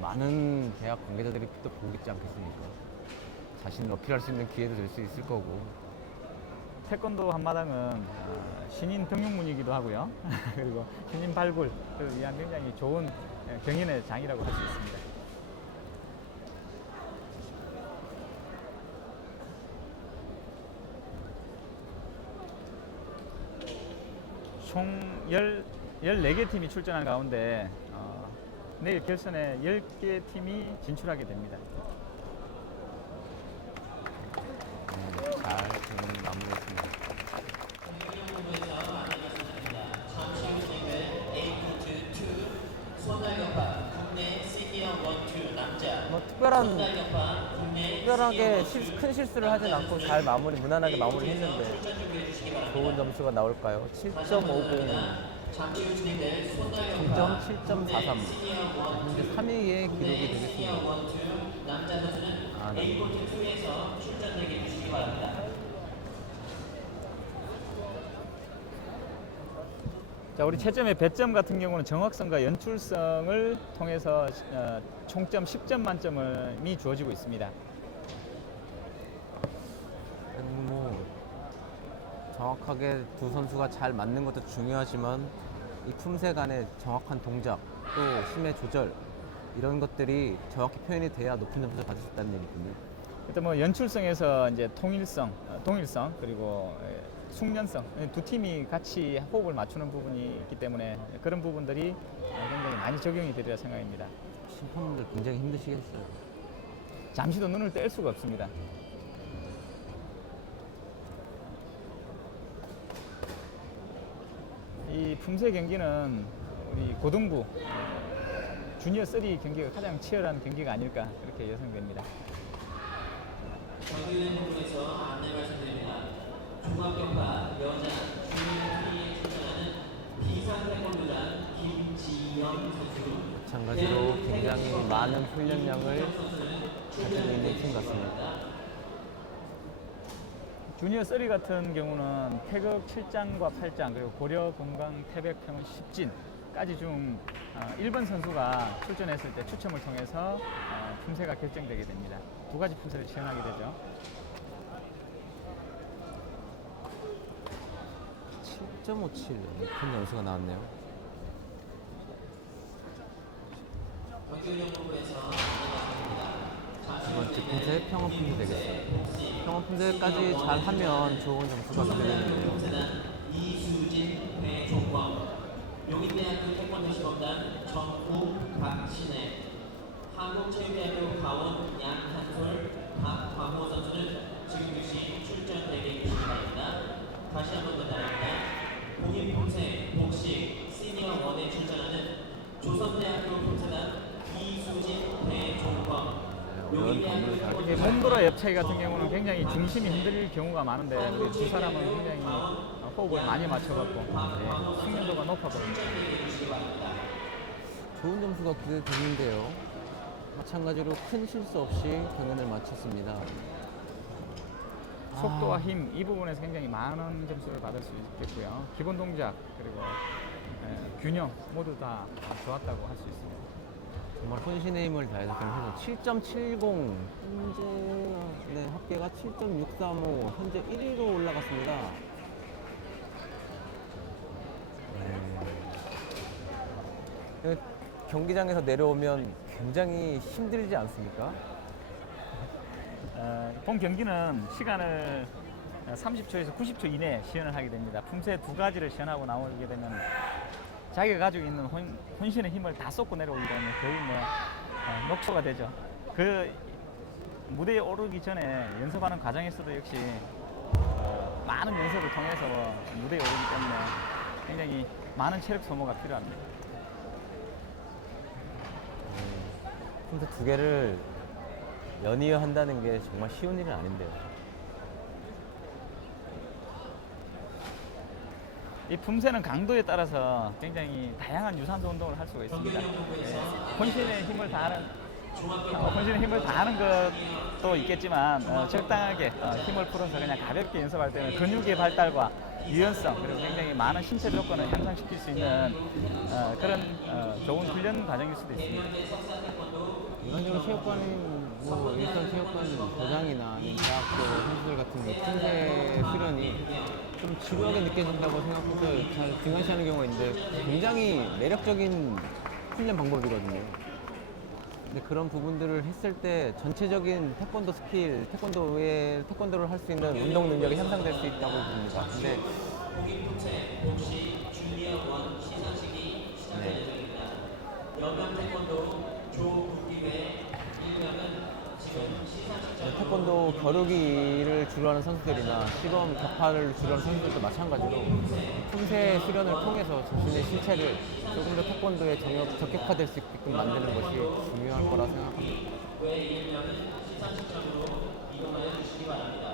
많은 대학 관계자들이 또 보고 있지 않겠습니까? 자신을 어필할 수 있는 기회도 될 수 있을 거고. 태권도 한마당은 신인 등용문이기도 하고요. 그리고 신인 발굴을 위한 굉장히 좋은 경연의 장이라고 할 수 있습니다. 총 14개 팀이 출전한 가운데 내일 결선에 10개 팀이 진출하게 됩니다. 잘 지금 마무리했습니다. 뭐 특별하게 큰 실수를 하진 않고 잘 무난하게 마무리했는데 좋은 점수가 나올까요? 7.50, 동점 7.43. 현재 3위의 기록이 되겠습니다. 네. 자, 우리 채점의 배점 같은 경우는 정확성과 연출성을 통해서 총점 10점 만점이 주어지고 있습니다. 뭐 정확하게 두 선수가 잘 맞는 것도 중요하지만 이 품새 간의 정확한 동작 또 힘의 조절 이런 것들이 정확히 표현이 돼야 높은 점수를 받을 수 있다는 얘기군요. 일단 뭐 연출성에서 이제 동일성 그리고 숙련성 두 팀이 같이 호흡을 맞추는 부분이 있기 때문에 그런 부분들이 굉장히 많이 적용이 되리라 생각입니다. 심판분들 굉장히 힘드시겠어요. 잠시도 눈을 뗄 수가 없습니다. 이 품새 경기는 우리 고등부 주니어 3 경기가 가장 치열한 경기가 아닐까 그렇게 예상됩니다. 정규된 부분에서 안내 말씀드립니다. 종합격파 여자 주니어 3에 출전하는 비상태권도장 김지영 선수. 마찬가지로 굉장히 많은 훈련량을 가지고 있는 팀 같습니다. 주니어 3 같은 경우는 태극 7장과 8장 그리고 고려 건강 태백 평원 10진까지 중 1번 선수가 출전했을 때 추첨을 통해서 품새가 결정되게 됩니다. 두 가지 품새를 지원하게 되죠. 7.57 높은 점수가 나왔네요. 두 번째 품새 평원 품새 되겠어요. 평원 품새까지 잘 하면 좋은 점수가 기대되는데요. 이수진, 배종광, 용인대학교 태권도 시범단 정우, 박신혜, 한국체육대학교 가원 양한솔, 박광호 선수는 지금 즉시 출전 대기 주시기 바랍니다. 다시 한번 전달합니다. 공인품새 복식 시니어 1에 출전하는 조선대학교 품새단 이수진, 배종광, 이게 몸돌아 옆차기 같은 경우는 굉장히 중심이 흔들릴 경우가 많은데 우리 두 사람은 굉장히 호흡을 많이 맞춰갖고 숙련도가 높아 보입니다. 좋은 점수가 기대되는데요. 마찬가지로 큰 실수 없이 경연을 마쳤습니다. 속도와 힘 이 부분에서 굉장히 많은 점수를 받을 수 있겠고요. 기본 동작 그리고 균형 모두 다 좋았다고 할 수 있습니다. 정말 혼신의 힘을 다해서 경연에서 7.70 현재 합계가 7.635 현재 1위로 올라갔습니다. 경기장에서 내려오면 굉장히 힘들지 않습니까? 본 경기는 시간을 30초에서 90초 이내에 시연을 하게 됩니다. 품새 두 가지를 시연하고 나오게 되면 자기가 가지고 있는 혼신의 힘을 다 쏟고 내려오기 때문에 거의 녹초가 되죠. 그 무대에 오르기 전에 연습하는 과정에서도 역시 많은 연습을 통해서 무대에 오르기 때문에 굉장히 많은 체력 소모가 필요합니다. 품새 두 개를 연이어 한다는 게 정말 쉬운 일은 아닌데요. 이 품새는 강도에 따라서 굉장히 다양한 유산소 운동을 할 수가 있습니다. 혼신의 힘을 다하는 것도 있겠지만 적당하게 힘을 풀어서 그냥 가볍게 연습할 때는 근육의 발달과 유연성 그리고 굉장히 많은 신체 조건을 향상시킬 수 있는 그런 좋은 훈련 과정일 수도 있습니다. 일반적으로 체육관인 일선 체육관 도장이나 아니면 대학교 선수들 같은 품새 수련이 좀 지루하게 느껴진다고 생각해서 잘 등한시하는 경우가 있는데 굉장히 매력적인 훈련 방법이거든요. 근데 그런 부분들을 했을 때 전체적인 태권도 스킬, 태권도를 할 수 있는 운동 능력이 향상될 수 있다고 봅니다. 근데 공익통체 복시 주니어 원 시상식이 시작될 예정입니다. 여명 태권도 조국기회 일명은 지금 시상식장으로 태권도 겨루기를 주로 하는 선수들이나 시범 격파를 주로 하는 선수들도 마찬가지로 품새 수련을 통해서 자신의 신체를 조금 더 태권도에 적격화될 수 있게끔 만드는 것이 중요할 거라 생각합니다. 왜 일명은 시상식장으로 이동하여 주시기 바랍니다.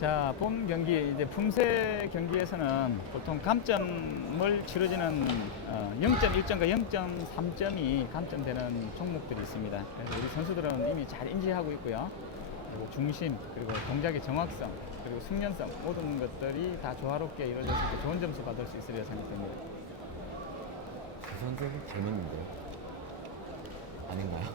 자, 본 경기 이제 품새 경기에서는 보통 감점을 치러지는 0.1점과 0.3점이 감점되는 종목들이 있습니다. 그래서 우리 선수들은 이미 잘 인지하고 있고요. 그리고 중심, 그리고 동작의 정확성, 그리고 숙련성 모든 것들이 다 조화롭게 이루어졌을 때 좋은 점수 받을 수 있으리라 생각됩니다. 그 선수 재밌는데 아닌가요?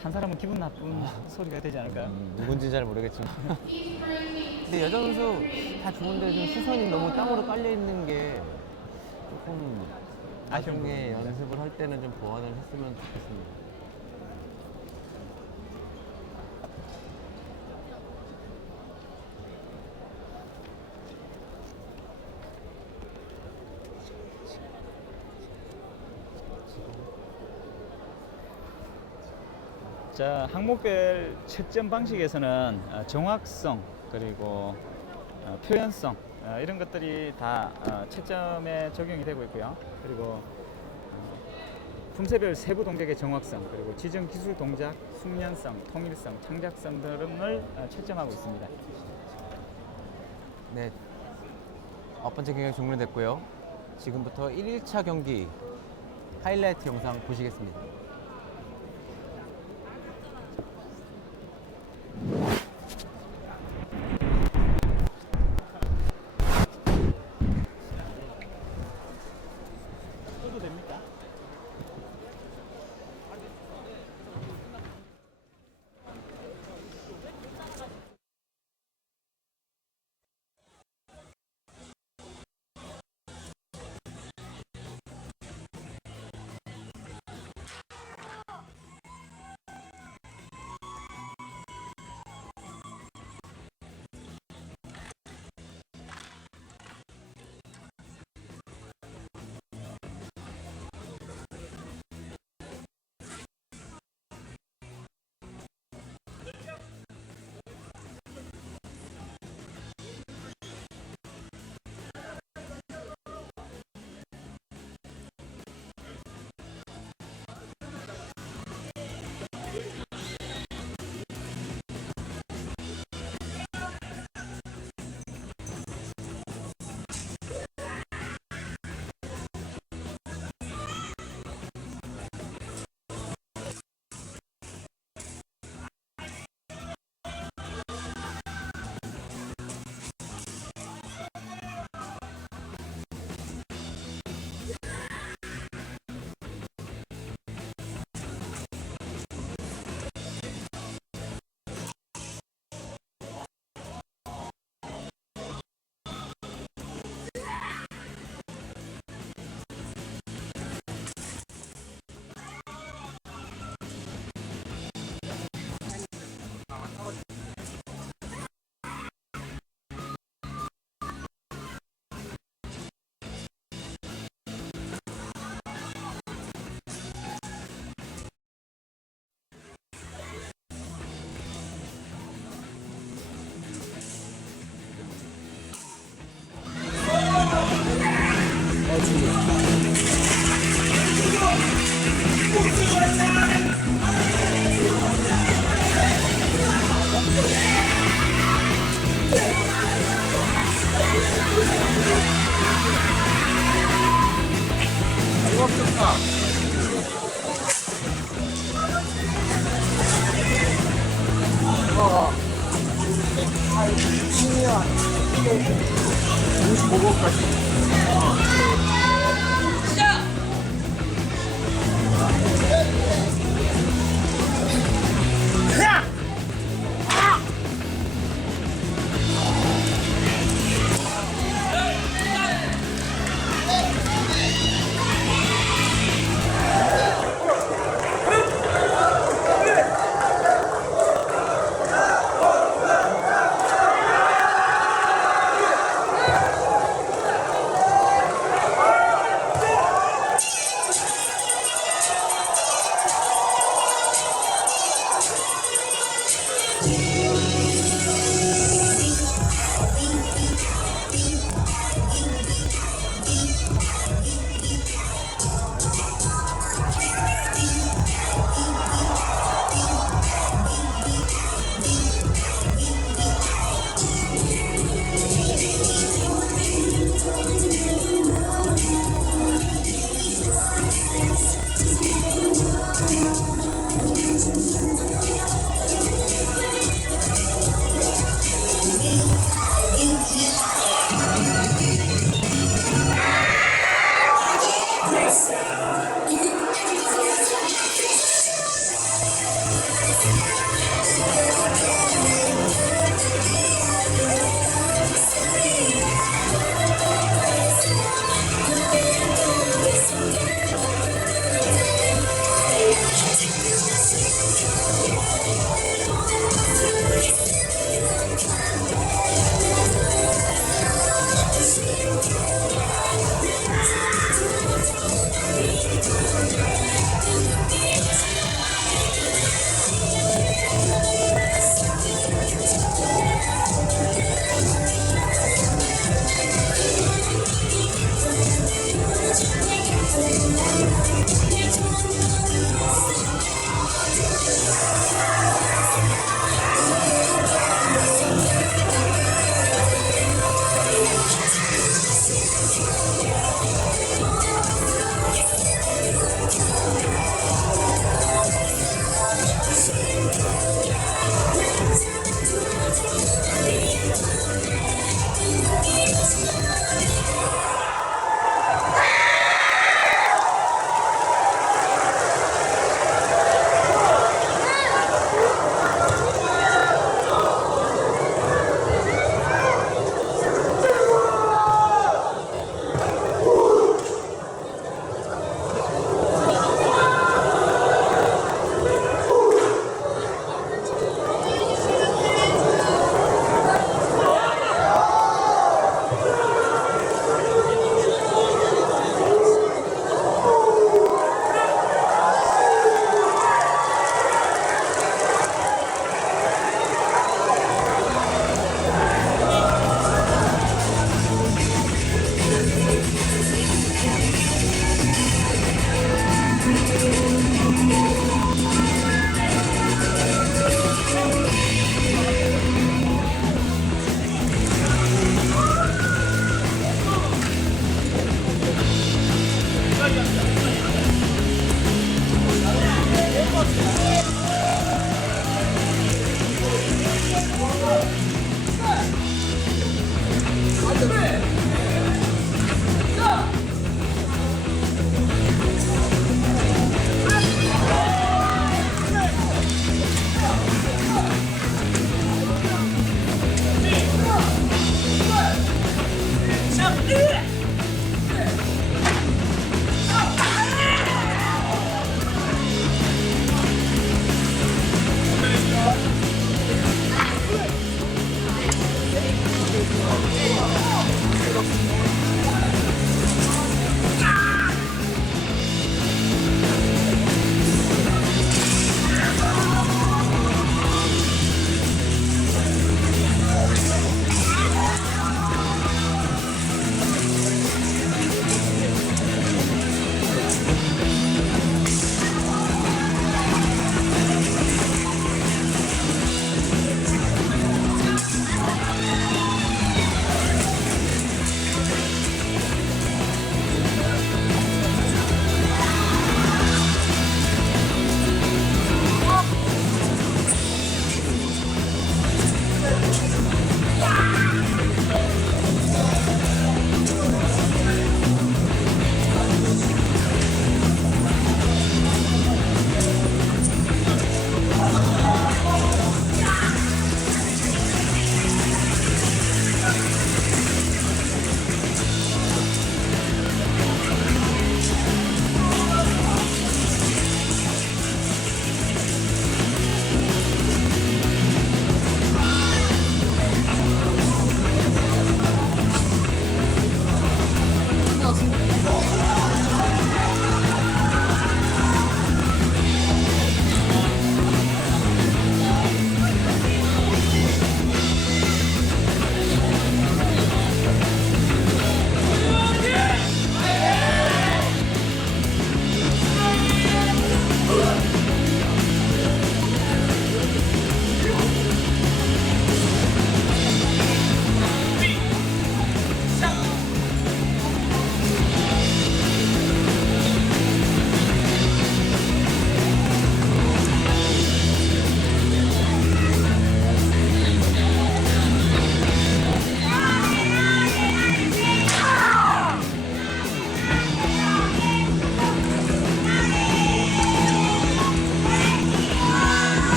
한 사람은 기분 나쁜 소리가 되지 않을까요? 누군지 잘 모르겠지만 근데 여자 선수 다 좋은데 좀 시선이 너무 땅으로 깔려 있는 게 조금 아쉬운 나중에 부분입니다. 연습을 할 때는 좀 보완을 했으면 좋겠습니다. 자, 항목별 채점 방식에서는 정확성 그리고 표현성 이런 것들이 다 채점에 적용이 되고 있고요. 그리고 품새별 세부 동작의 정확성 그리고 지정 기술 동작, 숙련성, 통일성, 창작성 등을 채점하고 있습니다. 네, 첫 번째 경기 종료됐고요. 지금부터 1일차 경기 하이라이트 영상 보시겠습니다. 써도 됩니까?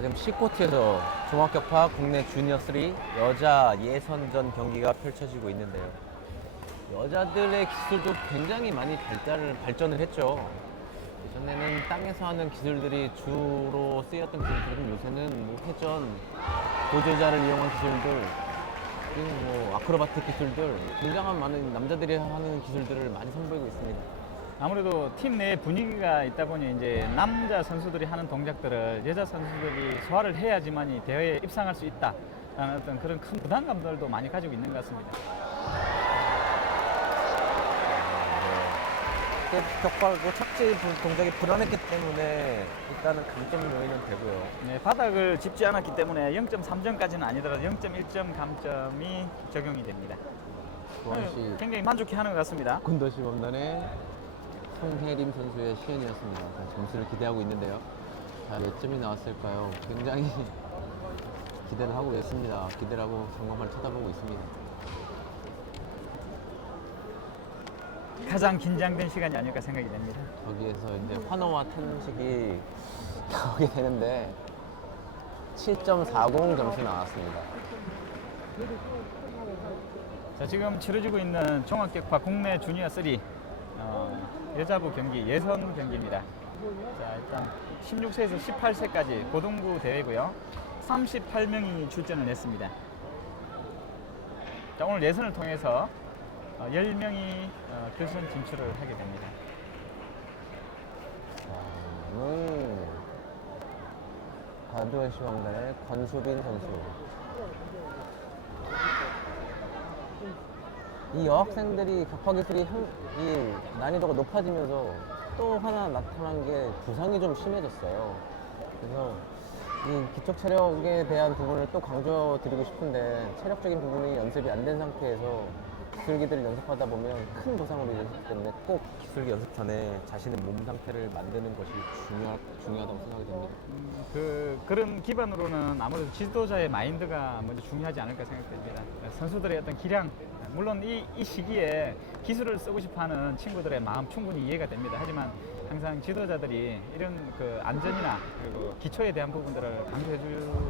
지금 C코트에서 종합격파 국내 주니어 3 여자 예선전 경기가 펼쳐지고 있는데요. 여자들의 기술도 굉장히 많이 발전을 했죠. 예전에는 땅에서 하는 기술들이 주로 쓰였던 기술들은 요새는 뭐 회전, 보조자를 이용한 기술들, 그리고 뭐 아크로바틱 기술들, 굉장한 많은 남자들이 하는 기술들을 많이 선보이고 있습니다. 아무래도 팀 내 분위기가 있다 보니 이제 남자 선수들이 하는 동작들을 여자 선수들이 소화를 해야지만이 대회에 입상할 수 있다라는 어떤 그런 큰 부담감들도 많이 가지고 있는 것 같습니다. 격파하고 착지 동작이 불안했기 때문에 일단은 감점 요인은 되고요. 네, 바닥을 짚지 않았기 때문에 0.3점까지는 아니더라도 0.1점 감점이 적용이 됩니다. 또한시 굉장히 만족해하는 것 같습니다. 군도시 범단의 송혜림 선수의 시연이었습니다. 자, 점수를 기대하고 있는데요. 자, 몇 점이 나왔을까요? 굉장히 기대를 하고 있습니다. 기대를 하고 점검을 쳐다보고 있습니다. 가장 긴장된 시간이 아닐까 생각이 됩니다. 거기에서 이제 환호와 탄식이 나오게 되는데 7.40 점수 나왔습니다. 자, 지금 치러지고 있는 종합격파 국내 주니어 3 여자부 경기 예선 경기입니다. 자, 일단 16세에서 18세까지 고등부 대회고요. 38명이 출전을 했습니다. 자, 오늘 예선을 통해서 10명이 결선 진출을 하게 됩니다. 가드원 시황단의 권수빈 선수. 이 여학생들이 격파 기술이 이 난이도가 높아지면서 또 하나 나타난 게 부상이 좀 심해졌어요. 그래서 이 기초 체력에 대한 부분을 또 강조드리고 싶은데 체력적인 부분이 연습이 안 된 상태에서 기술기들을 연습하다 보면 큰 부상으로 이어지기 때문에 꼭 기술기 연습 전에 자신의 몸 상태를 만드는 것이 중요하다고 생각이 됩니다. 그런 기반으로는 아무래도 지도자의 마인드가 먼저 중요하지 않을까 생각됩니다. 선수들의 어떤 기량, 물론 이 시기에 기술을 쓰고 싶어하는 친구들의 마음 충분히 이해가 됩니다. 하지만 항상 지도자들이 이런 그 안전이나 그리고 기초에 대한 부분들을 강조해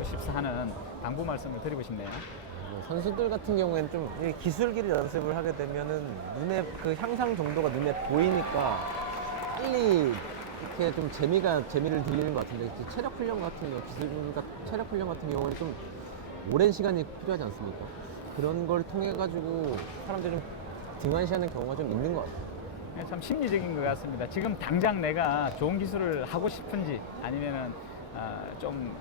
주십사 하는 당부 말씀을 드리고 싶네요. 선수들 같은 경우에는 좀 이 기술기를 연습을 하게 되면은 눈에 그 향상 정도가 눈에 보이니까 빨리 이렇게 좀 재미를 들리는 것 같은데 체력 훈련 같은 경우 체력 훈련 같은 경우는 좀 오랜 시간이 필요하지 않습니까? 그런 걸 통해 가지고 사람들이 좀 등한시하는 경우가 좀 있는 것 같아요. 참 심리적인 것 같습니다. 지금 당장 내가 좋은 기술을 하고 싶은지 아니면은 좀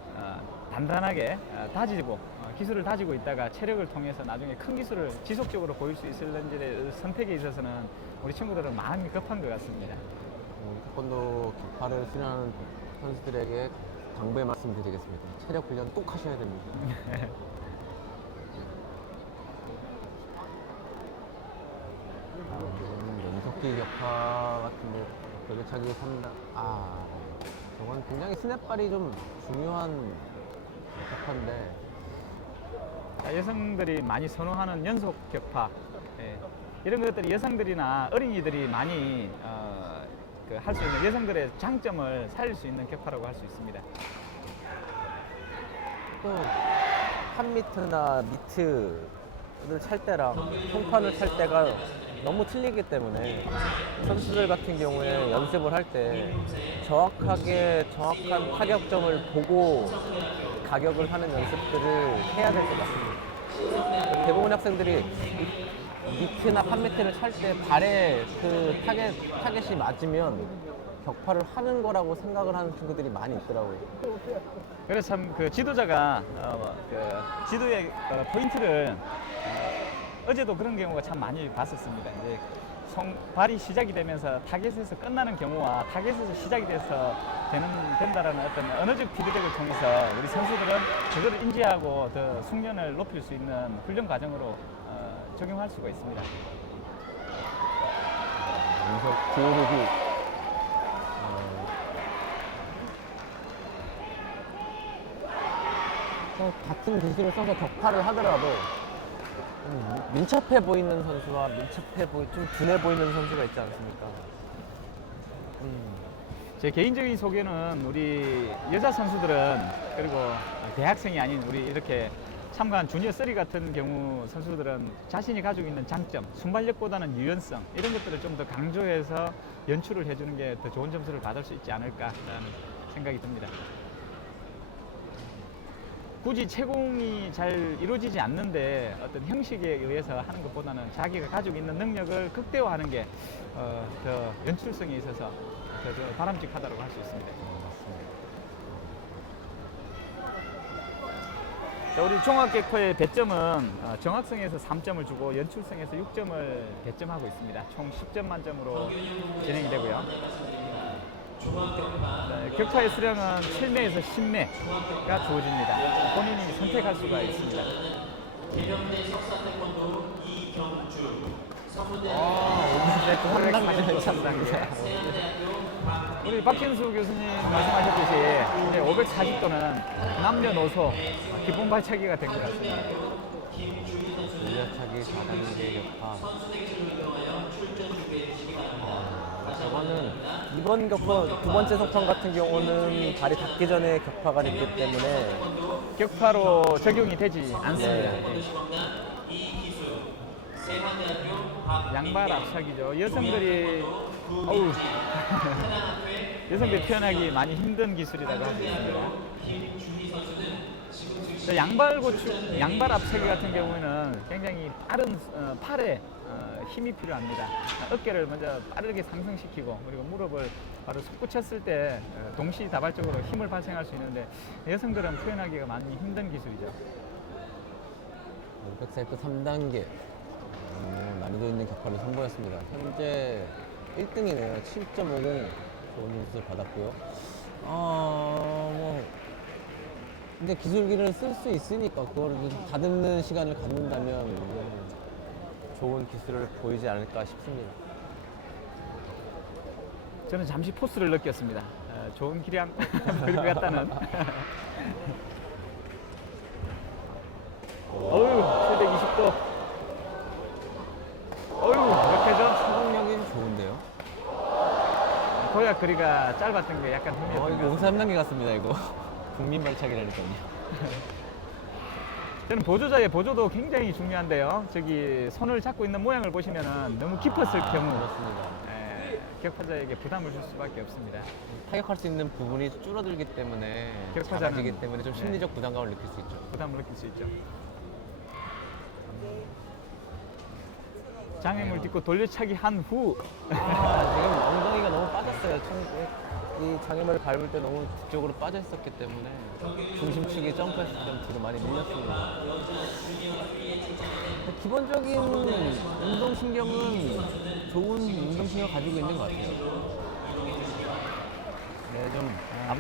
단단하게 다지고 기술을 다지고 있다가 체력을 통해서 나중에 큰 기술을 지속적으로 보일 수 있을는지의 선택에 있어서는 우리 친구들은 마음이 급한 것 같습니다. 태권도 격파를 수련하는 선수들에게 당부의 말씀 드리겠습니다. 체력 훈련 꼭 하셔야 됩니다. 연속기 격파 같은 거 벽에차기 3단 저건 굉장히 스냅발이 좀 중요한 격파인데 여성들이 많이 선호하는 연속 격파 이런 것들이 여성들이나 어린이들이 많이 할 수 있는 여성들의 장점을 살릴 수 있는 격파라고 할 수 있습니다. 또 3미터나 미트를 찰 때랑 송판을 찰 때가 너무 틀리기 때문에 선수들 같은 경우에 연습을 할 때 정확한 타격점을 보고 가격을 하는 연습들을 해야 될 것 같습니다. 대부분 학생들이 미트나 3미터를 찰 때 발에 그 타겟이 맞으면 격파를 하는 거라고 생각을 하는 친구들이 많이 있더라고요. 그래서 참 그 지도자가 지도의 포인트를 어제도 그런 경우가 참 많이 봤었습니다. 이제 발이 시작이 되면서 타겟에서 끝나는 경우와 타겟에서 시작이 돼서 된다라는 어떤 언어적 피드백을 통해서 우리 선수들은 그거를 인지하고 더 숙련을 높일 수 있는 훈련 과정으로 적용할 수가 있습니다. 연속 기울이기 같은 기술을 써서 격파를 하더라도 민첩해 보이는 선수와 좀 둔해 보이는 선수가 있지 않습니까? 제 개인적인 소견은 우리 여자 선수들은 그리고 대학생이 아닌 우리 이렇게 참가한 주니어 3 같은 경우 선수들은 자신이 가지고 있는 장점, 순발력보다는 유연성 이런 것들을 좀 더 강조해서 연출을 해주는 게 더 좋은 점수를 받을 수 있지 않을까라는 생각이 듭니다. 굳이 채공이 잘 이루어지지 않는데 어떤 형식에 의해서 하는 것보다는 자기가 가지고 있는 능력을 극대화하는 게 더 연출성에 있어서 더 바람직하다고 할 수 있습니다. 자, 우리 종합격파의 배점은 정확성에서 3점을 주고 연출성에서 6점을 배점하고 있습니다. 총 10점 만점으로 진행이 되고요. 격파의 수량은 7매에서 10매가 주어집니다. 본인이 선택할 수가 있습니다. 계룡대 석사태권도 이경주, 서문대 우리 박진수 교수님 말씀하셨듯이 540도는 남녀노소 기본 발차기가 된 것 같습니다. 돌려차기 4단계 격파. 저거는 이번 격파 두 번째 석판 같은 경우는 발이 닿기 전에 격파가 됐기 때문에 격파로 적용이 되지 않습니다. 양발 앞차기죠. 여성들이 여성들이 표현하기 많이 힘든 기술이라고 하고 있습니다. 양발 앞차기 같은 경우에는 굉장히 빠른 팔에 힘이 필요합니다. 어깨를 먼저 빠르게 상승시키고 그리고 무릎을 바로 솟구쳤을 때 동시다발적으로 힘을 발생할 수 있는데 여성들은 표현하기가 많이 힘든 기술이죠. 500세트 3단계 난이도 있는 격파를 선보였습니다. 현재 1등이네요. 7.50 좋은 점수를 받았고요. 근데 기술기를 쓸 수 있으니까 그걸 다듬는 시간을 갖는다면 좋은 기술을 보이지 않을까 싶습니다. 저는 잠시 포스를 느꼈습니다. 좋은 기량 보일 것 같다는. 어휴, 720도. 어휴, 몇 회죠? 성공력이 좋은데요? 도약 거리가 짧았던 게 약간 이거 흥미했던 것 3단계 같습니다, 이거. 국민 발차기라니까요. 저는 보조자의 보조도 굉장히 중요한데요. 저기 손을 잡고 있는 모양을 보시면 너무 깊었을 경우 그렇습니다. 격파자에게 부담을 줄 수밖에 없습니다. 타격할 수 있는 부분이 줄어들기 때문에 격파자는- 작아지기 때문에 좀 심리적 부담감을 느낄 수 있죠. 부담을 느낄 수 있죠. 장애물 딛고 돌려차기 한 후 지금 엉덩이가 너무 빠졌어요. 이 장애물을 밟을 때 너무 뒤쪽으로 빠져 있었기 때문에 중심축이 점프했을 때 뒤로 많이 밀렸습니다. 기본적인 운동신경은 좋은 운동신경을 가지고 있는 것 같아요. 네, 좀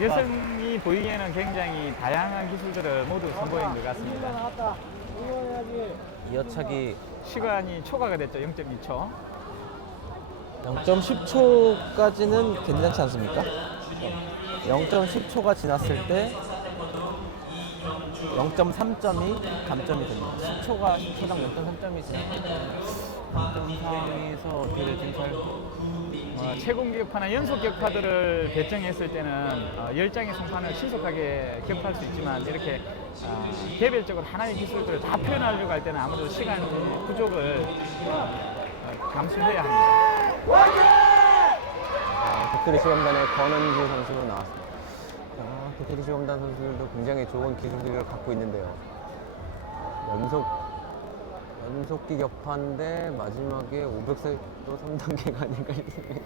여성이 보이기에는 굉장히 다양한 기술들을 모두 선보인 것 같습니다. 이어차기 시간이 초과가 됐죠. 0.2초. 0.10초까지는 괜찮지 않습니까? 0.10초가 지났을 때 0.3점이 감점이 됩니다. 10초당 0.3점이 지났고 0.3에서 어떻게 될지 잘 최공 격파나 연속 격파들을 배정했을 때는 10장의 송판을 신속하게 격파할 수 있지만 이렇게 개별적으로 하나의 기술들을 다 표현하려고 할 때는 아무래도 시간 부족을 감수해야 합니다. 도토리 시험단의 권은주 선수로 나왔습니다. 도토리 시험단 선수들도 굉장히 좋은 기술들을 갖고 있는데요. 연속기 격파인데 마지막에 500세도 3단계가 아닐까 싶습니다.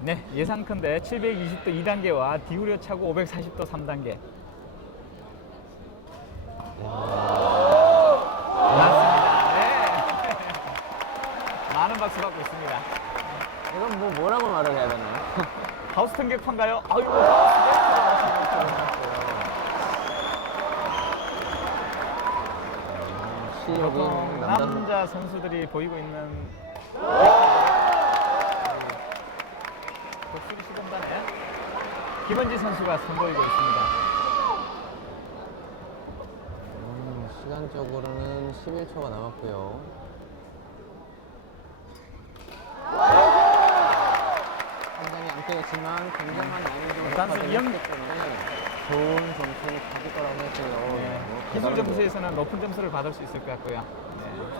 네, 예상컨대 720도 2단계와 디우려 차고 540도 3단계. 맞습니다. 네. 많은 박수 받고 있습니다. 이건 뭐라고 말을 해야 되나요? 하우스턴 격파인가요? 아이고, 실력이 보통 남자 남자 선수들이 보이고 있는 독수리 시범단에 김원지 선수가 선보이고 있습니다. 시간적으로는 11초가 남았고요. 굉장히 양쪽에 그렇지만 굉장한 난이도 단순 높아지기 이형- 때문에 좋은 점수를 받을 거라고 했어요. 네. 뭐 기술 대단한 점수에서는 높은 점수를 받을 수 있을 것 같고요. 네.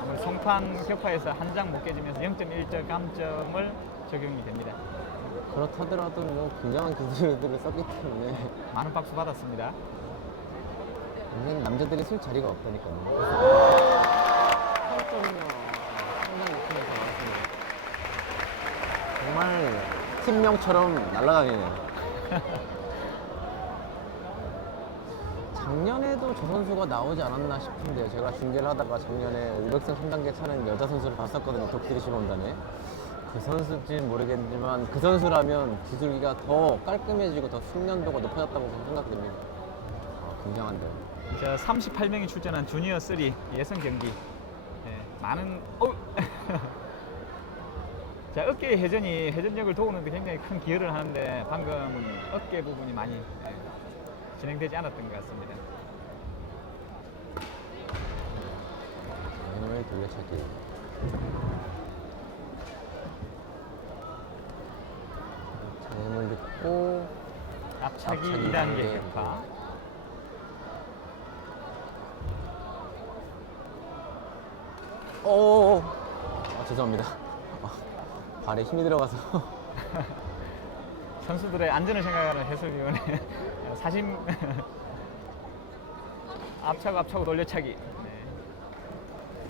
오늘 송판 격파에서 한 장 못 깨지면서 0.1점 감점을 적용이 됩니다. 거. 그렇다더라도 뭐 굉장한 기술들을 썼기 때문에 많은 박수 받았습니다. 굉장히 남자들이 쓸 자리가 없다니까요. 8점이면 상당히 높은 것 같습니다. 정말 팀명처럼 날아다니네요. 작년에도 저 선수가 나오지 않았나 싶은데 제가 중계를 하다가 작년에 500선 3단계 차는 여자 선수를 봤었거든요. 독수리 시범단에. 그 선수인지는 모르겠지만 그 선수라면 기술기가 더 깔끔해지고 더 숙련도가 높아졌다고 생각됩니다. 굉장한데요. 자, 38명이 출전한 주니어 3 예선 경기. 네, 많은 자, 어깨 회전이 회전력을 도우는데 굉장히 큰 기여를 하는데 방금 어깨 부분이 많이 진행되지 않았던 것 같습니다. 왼발 돌려차기. 장애물 듣고 앞차기 앞차기 2단계 단계. 격파. 오. 죄송합니다. 발에 힘이 들어가서. 선수들의 안전을 생각하는 해설위원회 사심 앞차고 돌려차기. 네.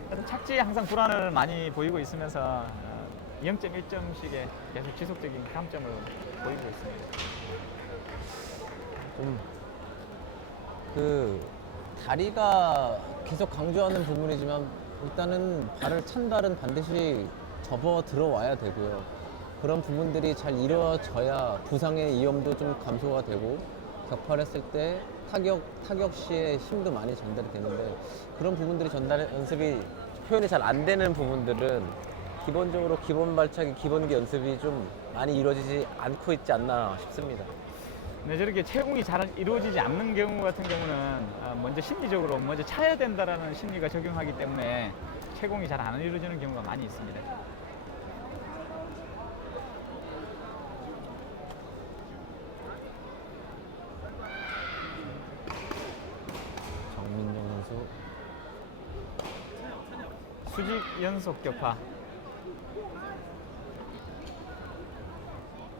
하여튼 착지에 항상 불안을 많이 보이고 있으면서 0.1점씩의 계속 지속적인 감점을 보이고 있습니다. 좀 다리가 계속 강조하는 부분이지만 일단은 발을 찬 발은 반드시 접어 들어와야 되고요. 그런 부분들이 잘 이루어져야 부상의 위험도 좀 감소가 되고 격파를 했을 때 타격 시에 힘도 많이 전달이 되는데 그런 부분들이 연습이 표현이 잘 안 되는 부분들은 기본적으로 기본 발차기, 기본기 연습이 좀 많이 이루어지지 않고 있지 않나 싶습니다. 네, 저렇게 채공이 잘 이루어지지 않는 경우 같은 경우는 먼저 심리적으로 먼저 차야 된다라는 심리가 적용하기 때문에 채공이 잘 안 이루어지는 경우가 많이 있습니다. 정민정 선수 수직 연속 격파.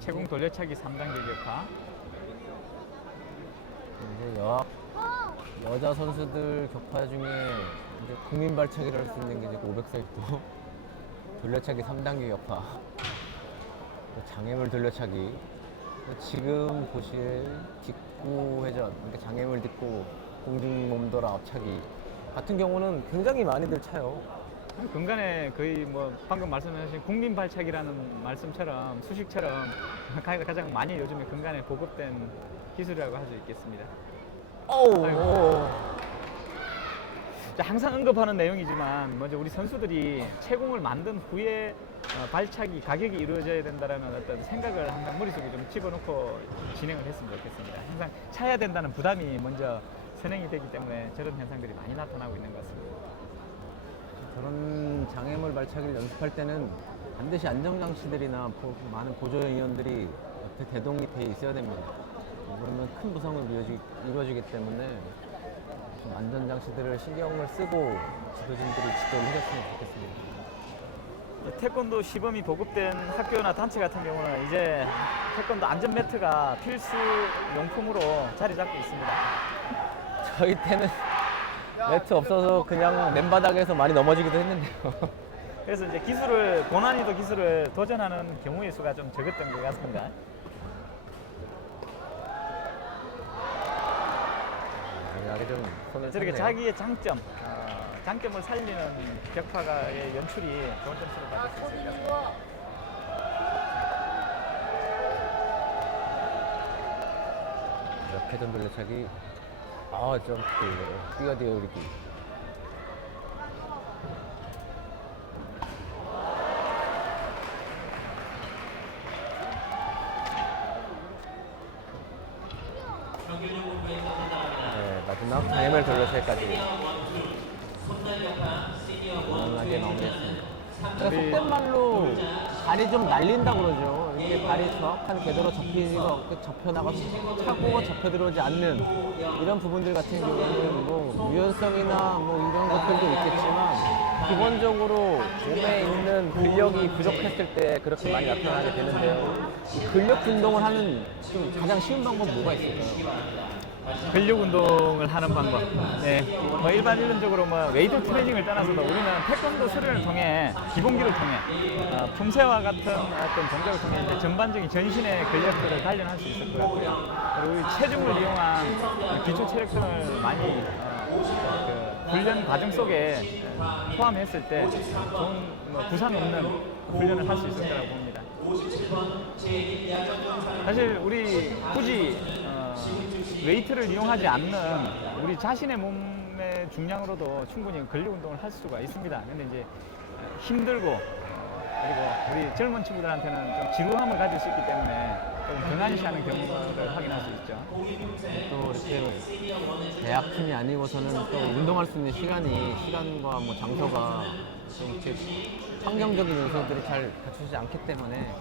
채공 돌려차기 3단계 격파. 이제 여자 선수들 격파 중에 이제 국민 발차기를 할 수 있는 게 이제 500살 있고 돌려차기 3단계 격파, 장애물 돌려차기, 지금 보실 뒷구 회전, 그러니까 장애물 딛고 공중 몸돌아 앞차기 같은 경우는 굉장히 많이들 차요. 근간에 거의 뭐 방금 말씀하신 국민 발차기라는 말씀처럼 수식처럼 가장 많이 요즘에 근간에 보급된 기술이라고 할 수 있겠습니다. 어우. 자, 항상 언급하는 내용이지만 먼저 우리 선수들이 채공을 만든 후에 발차기 가격이 이루어져야 된다라는 어떤 생각을 항상 머릿속에 좀 집어넣고 진행을 했으면 좋겠습니다. 항상 차야 된다는 부담이 먼저 선행이 되기 때문에 저런 현상들이 많이 나타나고 있는 것 같습니다. 저런 장애물 발차기를 연습할 때는 반드시 안정장치들이나 많은 보조인원들이 옆에 대동이 돼 있어야 됩니다. 그러면 큰 부상을 이루어지기 때문에 좀 안전장치들을 신경을 쓰고 지도진들이 지도를 해줬으면 좋겠습니다. 태권도 시범이 보급된 학교나 단체 같은 경우는 이제 태권도 안전 매트가 필수 용품으로 자리 잡고 있습니다. 저희 때는 매트 없어서 그냥 맨바닥에서 많이 넘어지기도 했는데요. 그래서 이제 고난이도 기술을 도전하는 경우의 수가 좀 적었던 것 같습니다. 이게 좀 손을 저렇게 탔네요. 자기의 장점을 살리는 격파가의 연출이 좋은 점수를 받을 수 있을 것 같습니다. 옆회전 돌려차기, 점프, 뛰어오르기. 네, 마지막 장애물 돌려차기까지 무난하게 마무리했습니다. 우리 속된 말로 발이 좀 날린다 그러죠. 이렇게 발이 정확한 궤도로 접혀나가서 차고 접혀 들어오지 않는 이런 부분들 같은 경우는 뭐 유연성이나 뭐 이런 것들도 있겠지만 기본적으로 몸에 있는 근력이 부족했을 때 그렇게 많이 나타나게 되는데요. 이 근력 운동을 하는 좀 가장 쉬운 방법 뭐가 있을까요? 근력 운동을 하는 방법. 네. 뭐 일반적으로 뭐 웨이트 트레이닝을 떠나서도 우리는 태권도 수련을 통해 기본기를 통해 품새와 같은 어떤 동작을 통해 이제 전반적인 전신의 근력들을 단련할 수 있을 것 같고요. 그리고 우리 체중을 이용한 기초 체력 등을 많이 그 훈련 과정 속에 포함했을 때 좋은 뭐 부상 없는 훈련을 할 수 있을 거라고 봅니다. 사실 우리 굳이 웨이트를 이용하지 않는 우리 자신의 몸의 중량으로도 충분히 근력 운동을 할 수가 있습니다. 근데 이제 힘들고 그리고 우리 젊은 친구들한테는 좀 지루함을 가질 수 있기 때문에 좀 등한시하는 경우를 확인할 수 있죠. 또 이렇게 대학팀이 아니고서는 또 운동할 수 있는 시간과 뭐 장소가 좀 이렇게 환경적인 요소들이 잘 갖추지 않기 때문에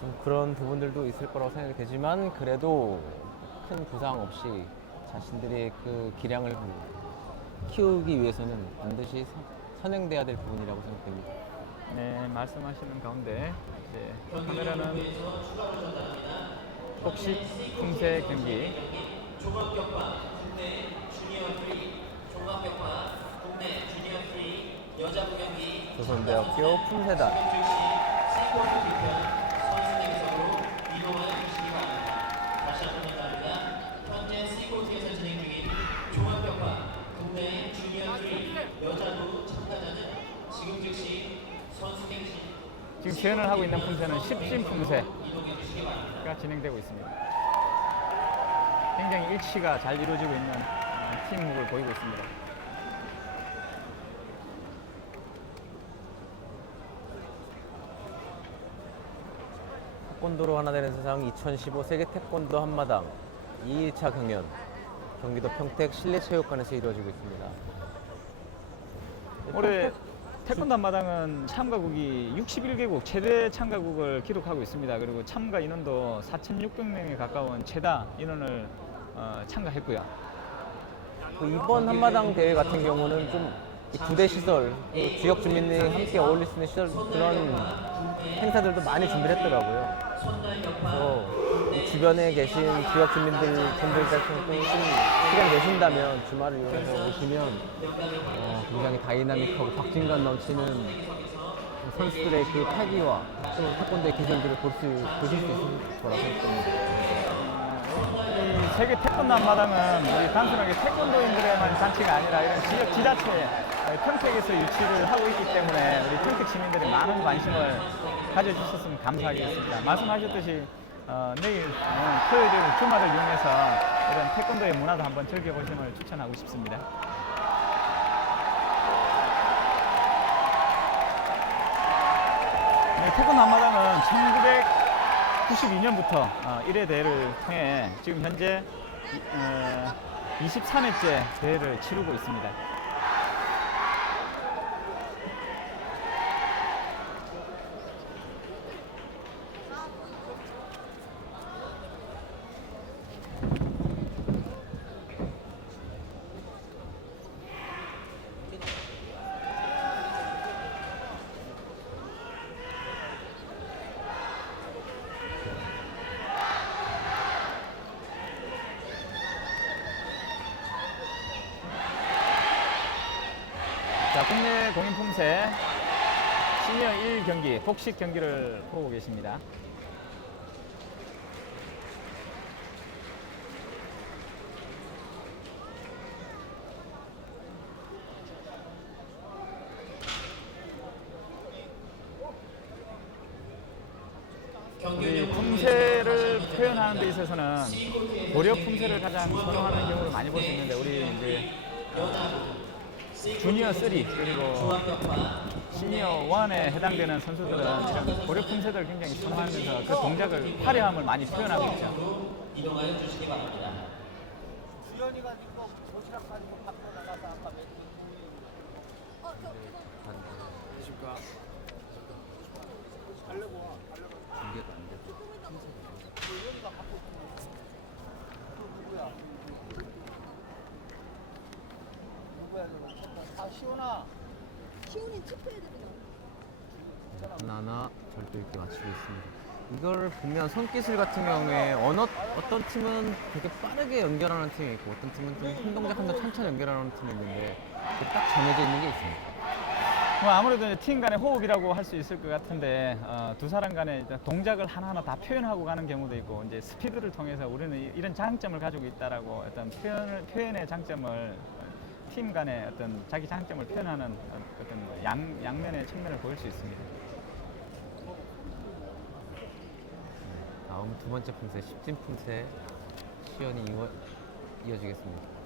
좀 그런 부분들도 있을 거라고 생각이 되지만 그래도 큰 부상 없이 자신들의 그 기량을 키우기 위해서는 반드시 선행돼야 될 부분이라고 생각됩니다. 네, 말씀하시는 가운데 이제 카메라는 복식 품새 경기 종합격파 국내 주니어 3 종합격파 국내 주니어 3 여자부 경기 조선대학교 품새단 즉시 C코트 뒤편 선수 대기석으로 이동하여 주시기 바랍니다. 다시 한번 감사합니다. 현재 C코트에서 진행 중인 종합격파 국내 주니어 3 여자부 참가자는 지금 즉시 선수 객실 지금 재현을 하고 있는 품새는 10진 품새가 진행되고 있습니다. 굉장히 일치가 잘 이루어지고 있는 팀워크를 보이고 있습니다. 태권도로 하나 되는 세상 2015 세계 태권도 한마당 2일차 경연 경기도 평택 실내체육관에서 이루어지고 있습니다. 올해 태권도 한마당은 참가국이 61개국 최대 참가국을 기록하고 있습니다. 그리고 참가 인원도 4,600명에 가까운 최다 인원을 참가했고요. 그 이번 한마당 대회 같은 경우는 좀 부대 시설, 또 지역 주민들이 함께 어울릴 수 있는 시설 그런 행사들도 많이 준비를 했더라고요. 그래서 이 주변에 계신 지역 주민들 분들께서도 좀 시간 내신다면 주말을 이용해서 오시면 굉장히 다이나믹하고 박진감 넘치는 선수들의 그 패기와 또 태권도의 기술들을 보실 수 있을 거라고 생각합니다. 이 세계 태권도 한마당은 우리 단순하게 태권도인들에만 잔치가 아니라 이런 지역 지자체 평택에서 유치를 하고 있기 때문에 우리 평택 시민들이 많은 관심을 가져주셨으면 감사하겠습니다. 말씀하셨듯이 내일 토요일 주말을 이용해서 이런 태권도의 문화도 한번 즐겨보시는 추천하고 싶습니다. 네, 태권도 한마당은 1992년부터 1회 대회를 통해 지금 현재 23회째 대회를 치르고 있습니다. 자, 국내 공인 품새 시니어 1경기 복식 경기를 보고 계십니다. 우리 품새를 표현하는 데 있어서는 고려 품새를 가장 선호하는 경우를 많이 볼 수 있는데 우리 이제 주니어 3 그리고 시니어 1에 해당되는 선수들은 이런 고려 품새들을 굉장히 선호하면서 그 동작을 화려함을 많이 표현하고 있죠. 이동하여 주시기 바랍니다. 중계가 안 돼서 시온이 tip해야 되거든. 하나하나 절도 있게 맞추고 있습니다. 이걸 보면 손기술 같은 경우에 어떤 팀은 되게 빠르게 연결하는 팀이 있고 어떤 팀은 좀 한 동작 한 동작 천천히 연결하는 팀이 있는데 그게 딱 정해져 있는 게 있습니다. 뭐 아무래도 이제 팀 간의 호흡이라고 할 수 있을 것 같은데 두 사람 간의 이제 동작을 하나하나 다 표현하고 가는 경우도 있고 이제 스피드를 통해서 우리는 이런 장점을 가지고 있다라고 어떤 표현의 장점을 팀 간의 어떤 자기 장점을 표현하는 어떤 양면의 측면을 보일 수 있습니다. 다음 두 번째 품새 10진 품새 시연이 이어지겠습니다.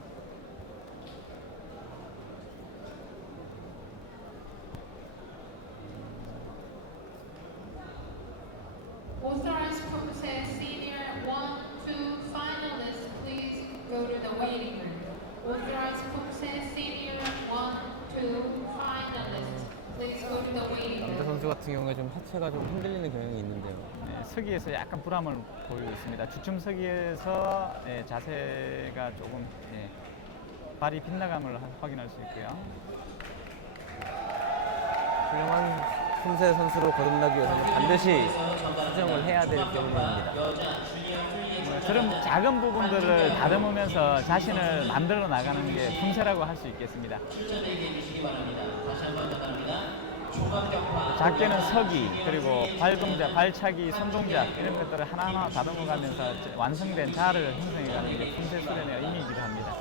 Authorized Purpose Senior 1, 2 finalists, please go to the waiting room. Authorized Purpose Senior 1, 2 finalists, please go to the waiting 남자 room. 선수 같은 경우에 좀 하체가 좀 흔들리는 경향이 있는데요. 네, 서기에서 약간 불안을 보이고 있습니다. 주춤 서기에서 자세가 조금 발이 빗나감을 확인할 수 있고요. 훌륭한 품새 선수로 거듭나기 위해서는 반드시 수정을 해야 될 경우입니다. 저런 작은 부분들을 다듬으면서 자신을 만들어 나가는 게 품새라고 할 수 있겠습니다. 작게는 서기, 그리고 발 동작, 발차기, 손 동작 이런 것들을 하나하나 다듬어가면서 완성된 자아를 형성해가는 게 품새 수련의 의미이기도 합니다.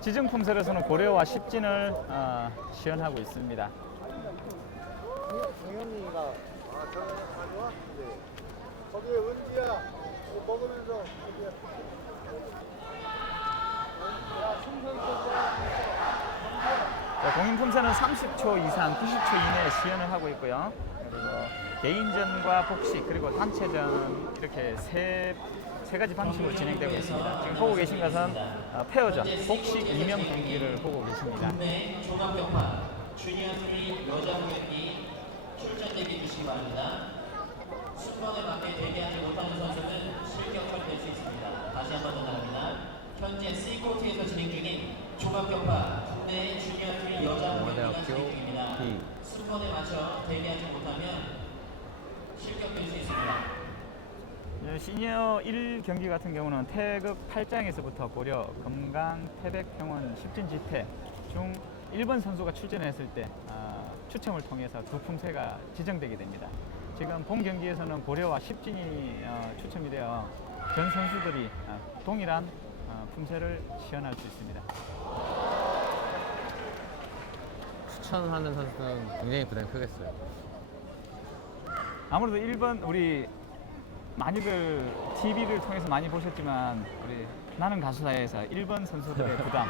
지정 품새로서는 고려와 십진을 시연하고 있습니다. 동현이가 저 가져와? 네. 거기에 은지야 이거 먹으면서 어디야? 공인 품새는 30초 이상, 90초 이내에 시연을 하고 있고요. 그리고 개인전과 복식 그리고 단체전 이렇게 세 가지 방식으로 진행되고 있습니다. 지금 보고 계신 것은 페어전, 복식 2명 경기를 보고 계십니다. 국내 종합격파 주니어 3 여자 경기 출전 대기 주시기 바랍니다. 순번에 맞게 대기하지 못하는 선수는 실격 처리될 수 있습니다. 다시 한 번 더 나갑니다. 현재 C코트에서 진행 중인 종합격파 국내 주니어 3 여자 경기가 진행 중입니다. B. 순번에 맞춰 대기하지 못하면 실격될 수 있습니다. 시니어 1 경기 같은 경우는 태극 8장에서부터 고려, 금강, 태백평원, 십진지태 중 1번 선수가 출전했을 때 추첨을 통해서 두 품새가 지정되게 됩니다. 지금 본 경기에서는 고려와 십진이 추첨이 되어 전 선수들이 동일한 품새를 시연할 수 있습니다. 추천하는 선수는 굉장히 부담이 크겠어요. 아무래도 1번 우리 많이들 TV를 통해서 많이 보셨지만 우리 나는 가수다에서 1번 선수들의 부담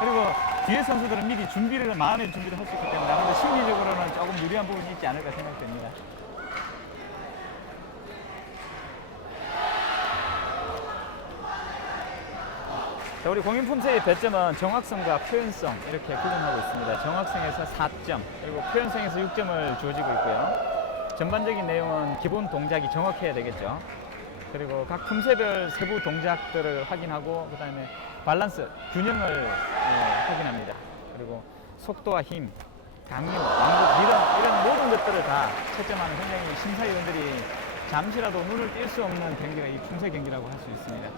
그리고 뒤에 선수들은 미리 마음의 준비를 할 수 있기 때문에 아무래도 심리적으로는 조금 유리한 부분이 있지 않을까 생각됩니다. 자, 우리 공인 품새의 배점은 정확성과 표현성 이렇게 구분하고 있습니다. 정확성에서 4점 그리고 표현성에서 6점을 주어지고 있고요. 전반적인 내용은 기본 동작이 정확해야 되겠죠. 그리고 각 품새별 세부 동작들을 확인하고 그다음에 밸런스, 균형을 확인합니다. 그리고 속도와 힘, 강요, 완급, 이런 모든 것들을 다 채점하는 굉장히 심사위원들이 잠시라도 눈을 뗄 수 없는 경기가 이 품새 경기라고 할 수 있습니다.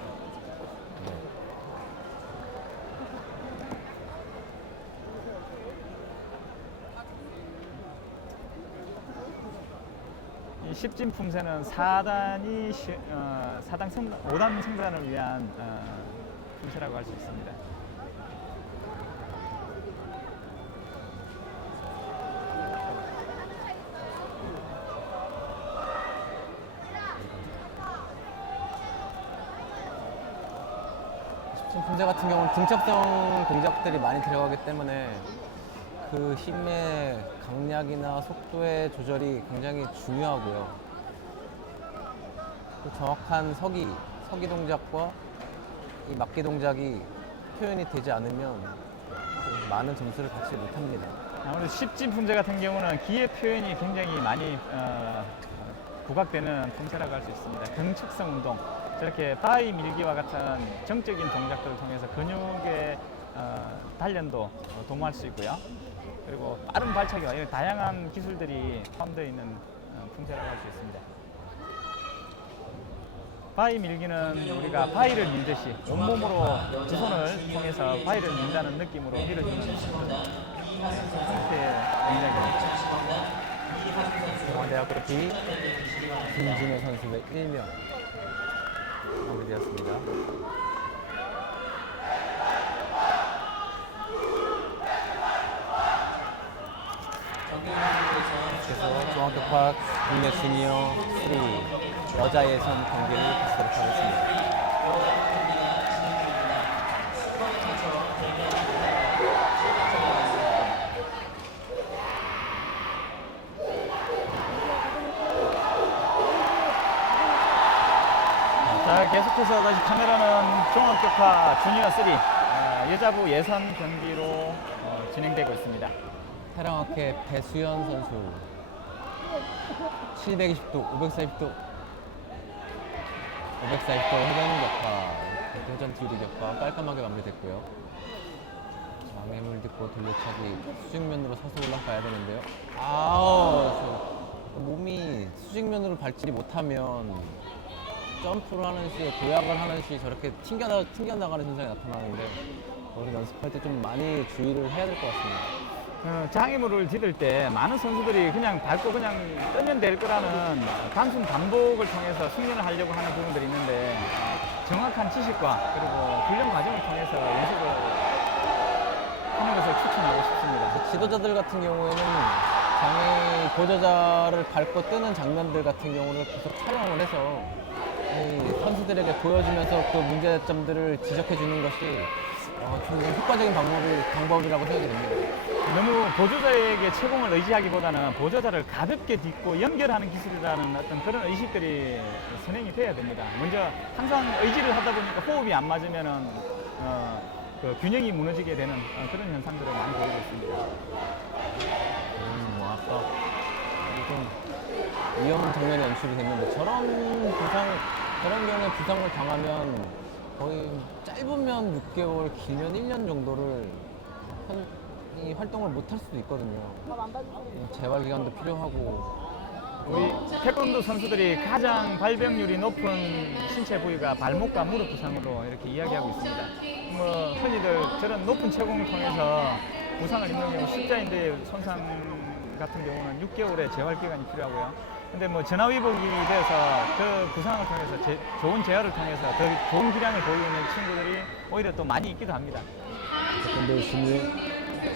이 십진 품새는 4단 성단, 5단 성단을 위한 품새라고 할 수 있습니다. 지금 분재 같은 경우는 등척성 동작들이 많이 들어가기 때문에 그 힘의 강약이나 속도의 조절이 굉장히 중요하고요. 또 정확한 서기 동작과 이 막기 동작이 표현이 되지 않으면 많은 점수를 받지 못합니다. 아무래도 십진 품새 같은 경우는 기의 표현이 굉장히 많이 부각되는 품새라고 할 수 있습니다. 등축성 운동, 저렇게 바위 밀기와 같은 정적인 동작들을 통해서 근육의 단련도 도모할 수 있고요. 그리고 빠른 발차기와 이런 다양한 기술들이 포함되어 있는 품새라고 할 수 있습니다. 바위 밀기는 우리가 바위를 밀듯이 온몸으로 두 손을 통해서 바위를 민다는 느낌으로 밀어주는 형태의 동작입니다. 동아대학교 B 김진호 선수의 일명 마무리되었습니다. 그래서 종합격파 국내 주니어 3 여자 예선 경기를 갖도록 하겠습니다. 자, 계속해서 다시 카메라는 종합격파 주니어 3 여자부 예선 경기로 진행되고 있습니다. 태랑학회 배수연 선수 720도, 540도, 540도 회전 격파, 회전 뒤리 격파 깔끔하게 마무리됐고요. 장애물 딛고 돌려차기 수직면으로 서서 올라가야 되는데요. 몸이 수직면으로 밟지 못하면 점프를 하는 시, 도약을 하는 시 저렇게 튕겨나가는 현상이 나타나는데 우리 연습할 때 좀 많이 주의를 해야 될 것 같습니다. 장애물을 디딜 때 많은 선수들이 그냥 밟고 그냥 뜨면 될 거라는 단순 반복을 통해서 숙련을 하려고 하는 부분들이 있는데 정확한 지식과 그리고 훈련 과정을 통해서 연습을 하는 것을 추천하고 싶습니다. 지도자들 같은 경우에는 장애 보조자를 밟고 뜨는 장면들 같은 경우를 계속 촬영을 해서 이 선수들에게 보여주면서 그 문제점들을 지적해 주는 것이 좀 효과적인 방법이라고 생각이 됩니다. 너무 보조자에게 채공을 의지하기보다는 보조자를 가볍게 딛고 연결하는 기술이라는 어떤 그런 의식들이 선행이 돼야 됩니다. 먼저 항상 의지를 하다 보니까 호흡이 안 맞으면은 그 균형이 무너지게 되는 그런 현상들을 많이 보이고 있습니다. 아까 좀 위험한 장면이 연출이 됐는데 저런 경우에 부상을 당하면 거의 짧으면 6개월, 길면 1년 정도를 이 활동을 못 할 수도 있거든요. 재활 기간도 필요하고. 우리 태권도 선수들이 가장 발병률이 높은 신체 부위가 발목과 무릎 부상으로 이렇게 이야기하고 있습니다. 뭐 흔히들 저런 높은 체공을 통해서 부상을 입는 경우 십자인대 손상 같은 경우는 6개월의 재활 기간이 필요하고요. 근데 뭐 전화위복이 돼서 그 부상을 통해서 좋은 재활을 통해서 더 좋은 기량을 보이고 있는 친구들이 오히려 또 많이 있기도 합니다. 태권도 신유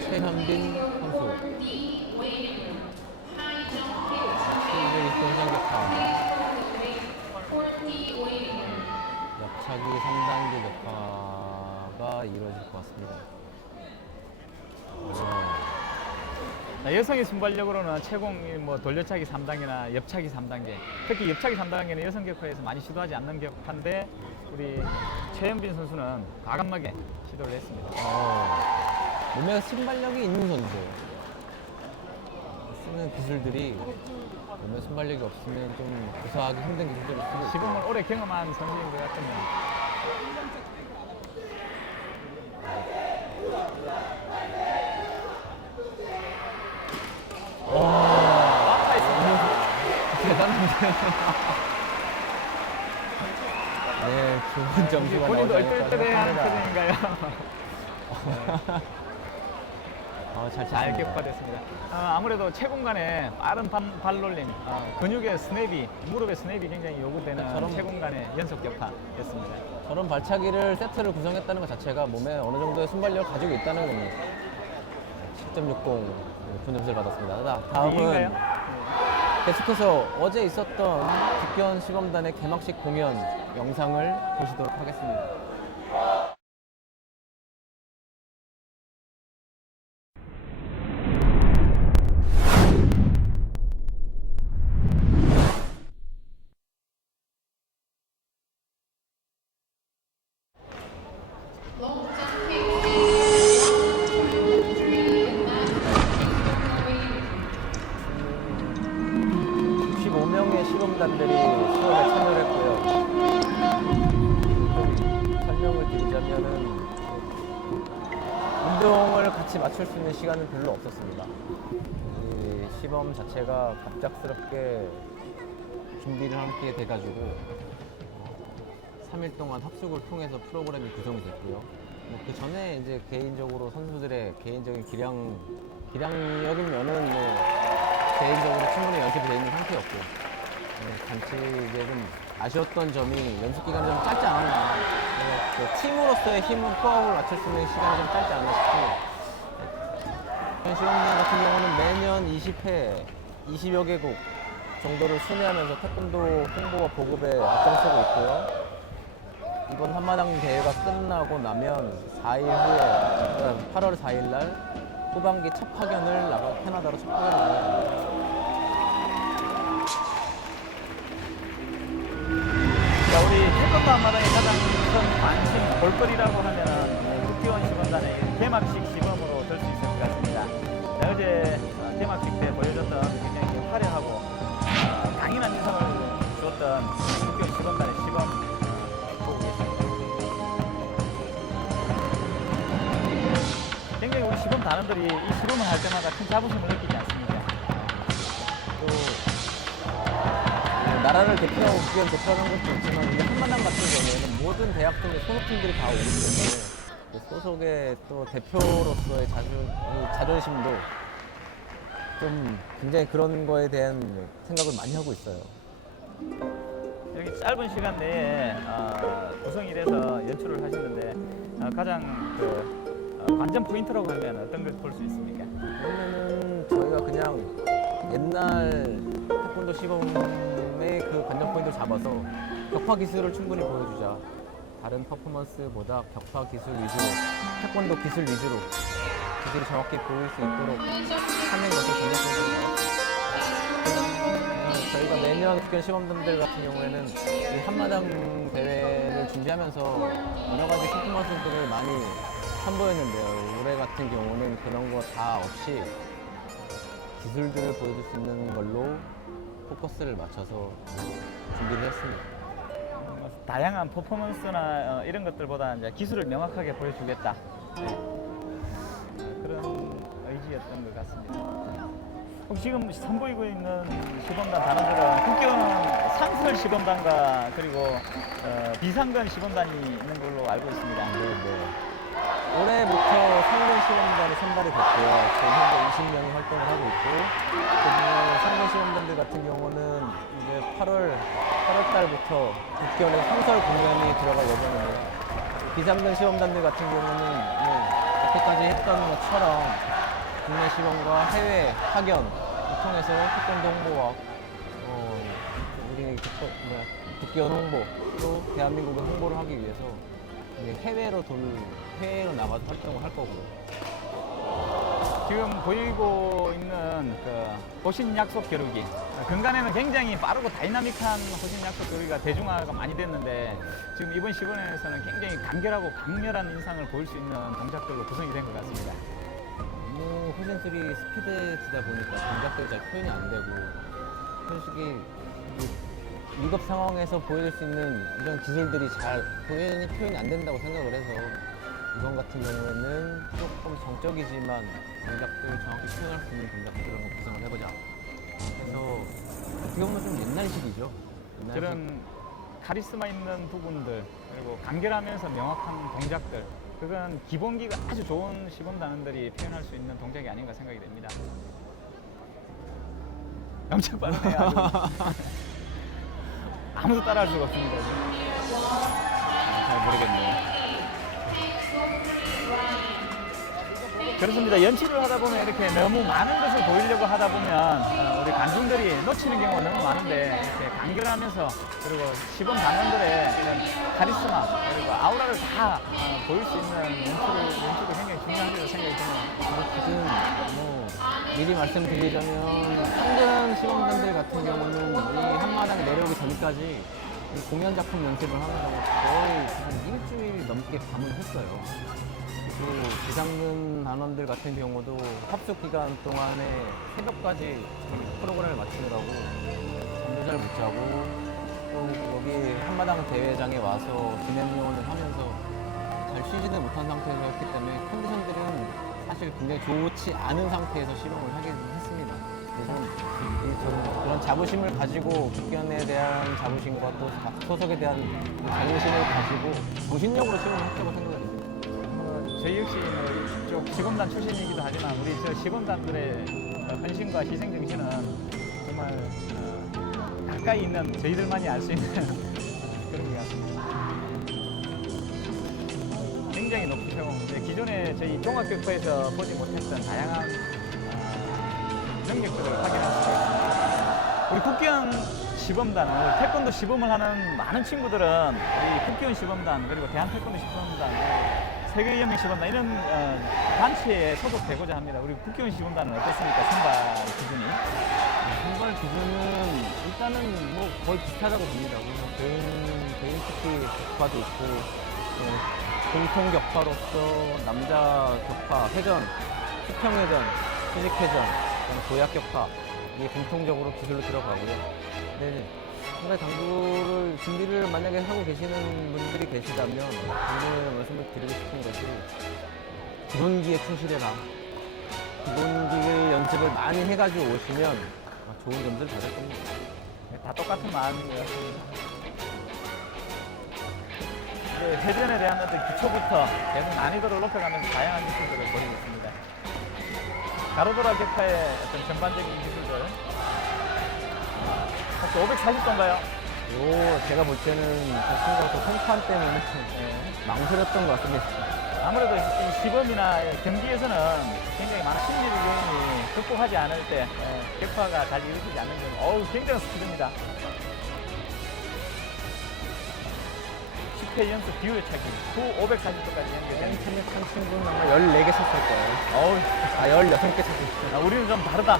최현빈 선수 720도 회전격파 옆차기 3단계 격파가 이루어질 것 같습니다. 자, 여성의 순발력으로는 채공, 뭐 돌려차기 3단계나 옆차기 3단계, 특히 옆차기 3단계는 여성 격파에서 많이 시도하지 않는 격파인데 우리 최현빈 선수는 과감하게 시도를 했습니다. 몸에 순발력이 있는 선수예요. 쓰는 기술들이 몸에 순발력이 없으면 좀 구사하기 힘든 기술들을 쓰고 있어요. 시범을 오래 경험한 선수인 것 같으면 대단한데. 네, 좋은 점수가 본인도 나오지 않을까 얼떨떨해하는 생각합니다. 표정인가요? 잘 잘 쳤습니다. 격파됐습니다. 아무래도 체공간에 빠른 발놀림, 근육의 스냅이, 무릎의 스냅이 굉장히 요구되는 저런- 체공간의 연속 격파였습니다. 저런 발차기를 세트를 구성했다는 것 자체가 몸에 어느 정도의 순발력을 가지고 있다는 7.60 높은 점수를 받았습니다. 자, 다음은 이인가요? 계속해서 어제 있었던 국견 시범단의 개막식 공연 영상을 보시도록 하겠습니다. 시범단들이 수업에 참여를 했고요. 좀 설명을 드리자면은 운동을 같이 맞출 수 있는 시간은 별로 없었습니다. 이 시범 자체가 갑작스럽게 준비를 함께 돼가지고 3일 동안 합숙을 통해서 프로그램이 구성이 됐고요. 그 전에 이제 개인적으로 선수들의 개인적인 기량적인 면은 개인적으로 충분히 연습이 되어 있는 상태였고, 단지 이제 좀 아쉬웠던 점이 연습 기간이 좀 짧지 않았나. 그 팀으로서의 힘은 포함을 맞출 수 있는 시간이 좀 짧지 않나 싶습니다. 시범단 같은 경우는 매년 20회, 20여 개국 정도를 순회하면서 태권도 홍보와 보급에 앞장서고 있고요. 이번 한마당 대회가 끝나고 나면 4일 후에, 8월 4일 날 후반기 첫 파견을 캐나다로 첫 파견을 나갑니다. 자, 우리 태권도 한마당의 가장 큰 관심, 볼거리라고 하면은 국기원 시범단의 개막식 시범으로 들 수 있을 것 같습니다. 자, 어제 개막식 때 보여줬던 굉장히 화려하고 강인한 인상을 주었던 국기원 시범단의 시범 보고 계십니다. 굉장히 우리 시범 단원들이 이 시범을 할 때마다 큰 자부심을 느끼지 않습니까? 또 나라를 대표하고 국기원 대표하는 것도 있지만 이 한마당 같은 경우에는 모든 대학생의 소속팀들이 다 오기 때문에 그 소속의 또 대표로서의 자존심도 좀 굉장히 그런 거에 대한 생각을 많이 하고 있어요. 이렇게 짧은 시간 내에 구성이 돼서 연출을 하시는데 가장 관전 포인트라고 하면 어떤 걸 볼 수 있습니까? 그러면은 저희가 그냥 옛날 태권도 시범의 그 관전 포인트를 잡아서 격파 기술을 충분히 보여주자. 다른 퍼포먼스보다 격파 기술 위주로, 태권도 기술 위주로 기술이 정확히 보일 수 있도록 하는 것을 관전 포인트로 나왔습니다. 저희가 매년 국기원 시범단들 같은 경우에는 이 한마당 대회를 준비하면서 여러 가지 퍼포먼스들을 많이 선보였는데요. 올해 같은 경우는 그런 거 다 없이 기술들을 보여줄 수 있는 걸로 포커스를 맞춰서 준비를 했습니다. 다양한 퍼포먼스나 이런 것들보다 이제 기술을 명확하게 보여주겠다. 그런 의지였던 것 같습니다. 그럼 지금 선보이고 있는 시범단 단원들은 국기원 상설 시범단과 그리고 비상근 시범단이 있는 걸로 알고 있습니다. 올해부터 상근 시범단이 선발이 됐고요. 지금 현재 20명이 활동을 하고 있고, 상근 시범단들 같은 경우는 이제 8월 달부터 국기원의 상설 공연이 들어갈 예정이고요. 비상근 시범단들 같은 경우는 여태까지 했던 것처럼 국내 시범과 해외 파견을 통해서 태권도 홍보와 우리 국기원 홍보, 또 대한민국의 홍보를 하기 위해서 이제 해외로 나가서 활동을 할 거고요. 지금 보이고 있는 그 호신 약속 겨루기 근간에는 굉장히 빠르고 다이나믹한 호신 약속 겨루기가 대중화가 많이 됐는데 지금 이번 시범에서는 굉장히 간결하고 강렬한 인상을 보일 수 있는 동작들로 구성이 된 것 같습니다. 너무 호신술이 스피드지다 보니까 동작들이 잘 표현이 안 되고 솔직히 위급 상황에서 보여줄 수 있는 이런 기술들이 잘 표현이 안 된다고 생각을 해서 이번 같은 경우에는 조금 정적이지만 동작들을 정확히 표현할 수 있는 동작들을 한번 구성을 해보자. 그래서 어떻게 보면 좀 옛날식이죠. 그런 카리스마 있는 부분들 그리고 간결하면서 명확한 동작들 그건 기본기가 아주 좋은 시범단원들이 표현할 수 있는 동작이 아닌가 생각이 됩니다. 엄청 빠르네요. 아주. 아무도 따라할 수가 없습니다. 잘 모르겠네요. 그렇습니다. 연출을 하다 보면 이렇게 너무 많은 것을 보이려고 하다 보면 우리 관중들이 놓치는 경우가 너무 많은데 이렇게 간결하면서 그리고 시범 단원들의 이런 카리스마 그리고 아우라를 다 보일 수 있는 연출이 굉장히 중요하다고 생각이 드네요. 지금 미리 말씀드리자면 상근 시범단들 같은 경우는 이 한마당 내려오기 전까지 이 공연 작품 연습을 하면서 거의 한 일주일 넘게 밤을 했어요. 그리고 비상근 단원들 같은 경우도 합숙 기간 동안에 새벽까지 프로그램을 마치느라고 잠도 잘 잠을 못 자고 또 여기 한마당 대회장에 와서 진행요원을 하면서 잘 쉬지는 못한 상태에서 했기 때문에 컨디션들은 사실 굉장히 좋지 않은 상태에서 시범을 하긴 했습니다. 그래서 저는 그런 자부심을 가지고 국견에 대한 자부심과 또 소속에 대한 자긍심을 가지고 무신력으로 시범을 했다고 생각합니다. 저희 역시 뭐 이쪽 시범단 출신이기도 하지만 우리 저 시범단들의 헌신과 희생 정신은 정말 가까이 있는 저희들만이 알 수 있는 그런 것 같습니다. 굉장히 높은 세공인데 기존에 저희 종합격파에서 보지 못했던 다양한 능력들을 확인할 수가 있습니다. 우리 국기원 시범단, 태권도 시범을 하는 많은 친구들은 우리 국기원 시범단 그리고 대한태권도 시범단, 세계연맹 시범단 이런 단체에 소속되고자 합니다. 우리 국기원 시범단은 어떻습니까? 선발 기준이? 선발 기준은 일단은 뭐 거의 비슷하다고 봅니다. 개인 특기 격파도 있고 공통 격파로서 남자 격파, 회전, 수평회전, 수직회전, 도약 격파 이게 공통적으로 기술로 들어가고요. 네, 선발 당구를 준비를 만약에 하고 계시는 분들이 계시다면 당구에 말씀을 드리고 싶은 것이 기본기에 충실해라. 기본기 연습을 많이 해가지고 오시면 좋은 점들 받을 겁니다. 네, 다 똑같은 마음이고요. 회전에 대한 어떤 기초부터 계속 난이도를 높여가면서 다양한 기술들을 보이고 있습니다. 가로도라 격파의 어떤 전반적인 기술들. 혹시 540도인가요? 제가 볼 때는 그 순간 그 송판 때문에 망설였던 것 같습니다. 아무래도 이 시범이나 경기에서는 굉장히 많은 심리적 요인이 극복하지 않을 때 격파가 잘 이루어지지 않는 경우 굉장히 스피드입니다. 10회 연속 비율의 차기 후 540도까지 연결됩니다. 참여한 친구는 아마 14개 쳤을 거예요. 16개 쳤을 우리는 좀 다르다.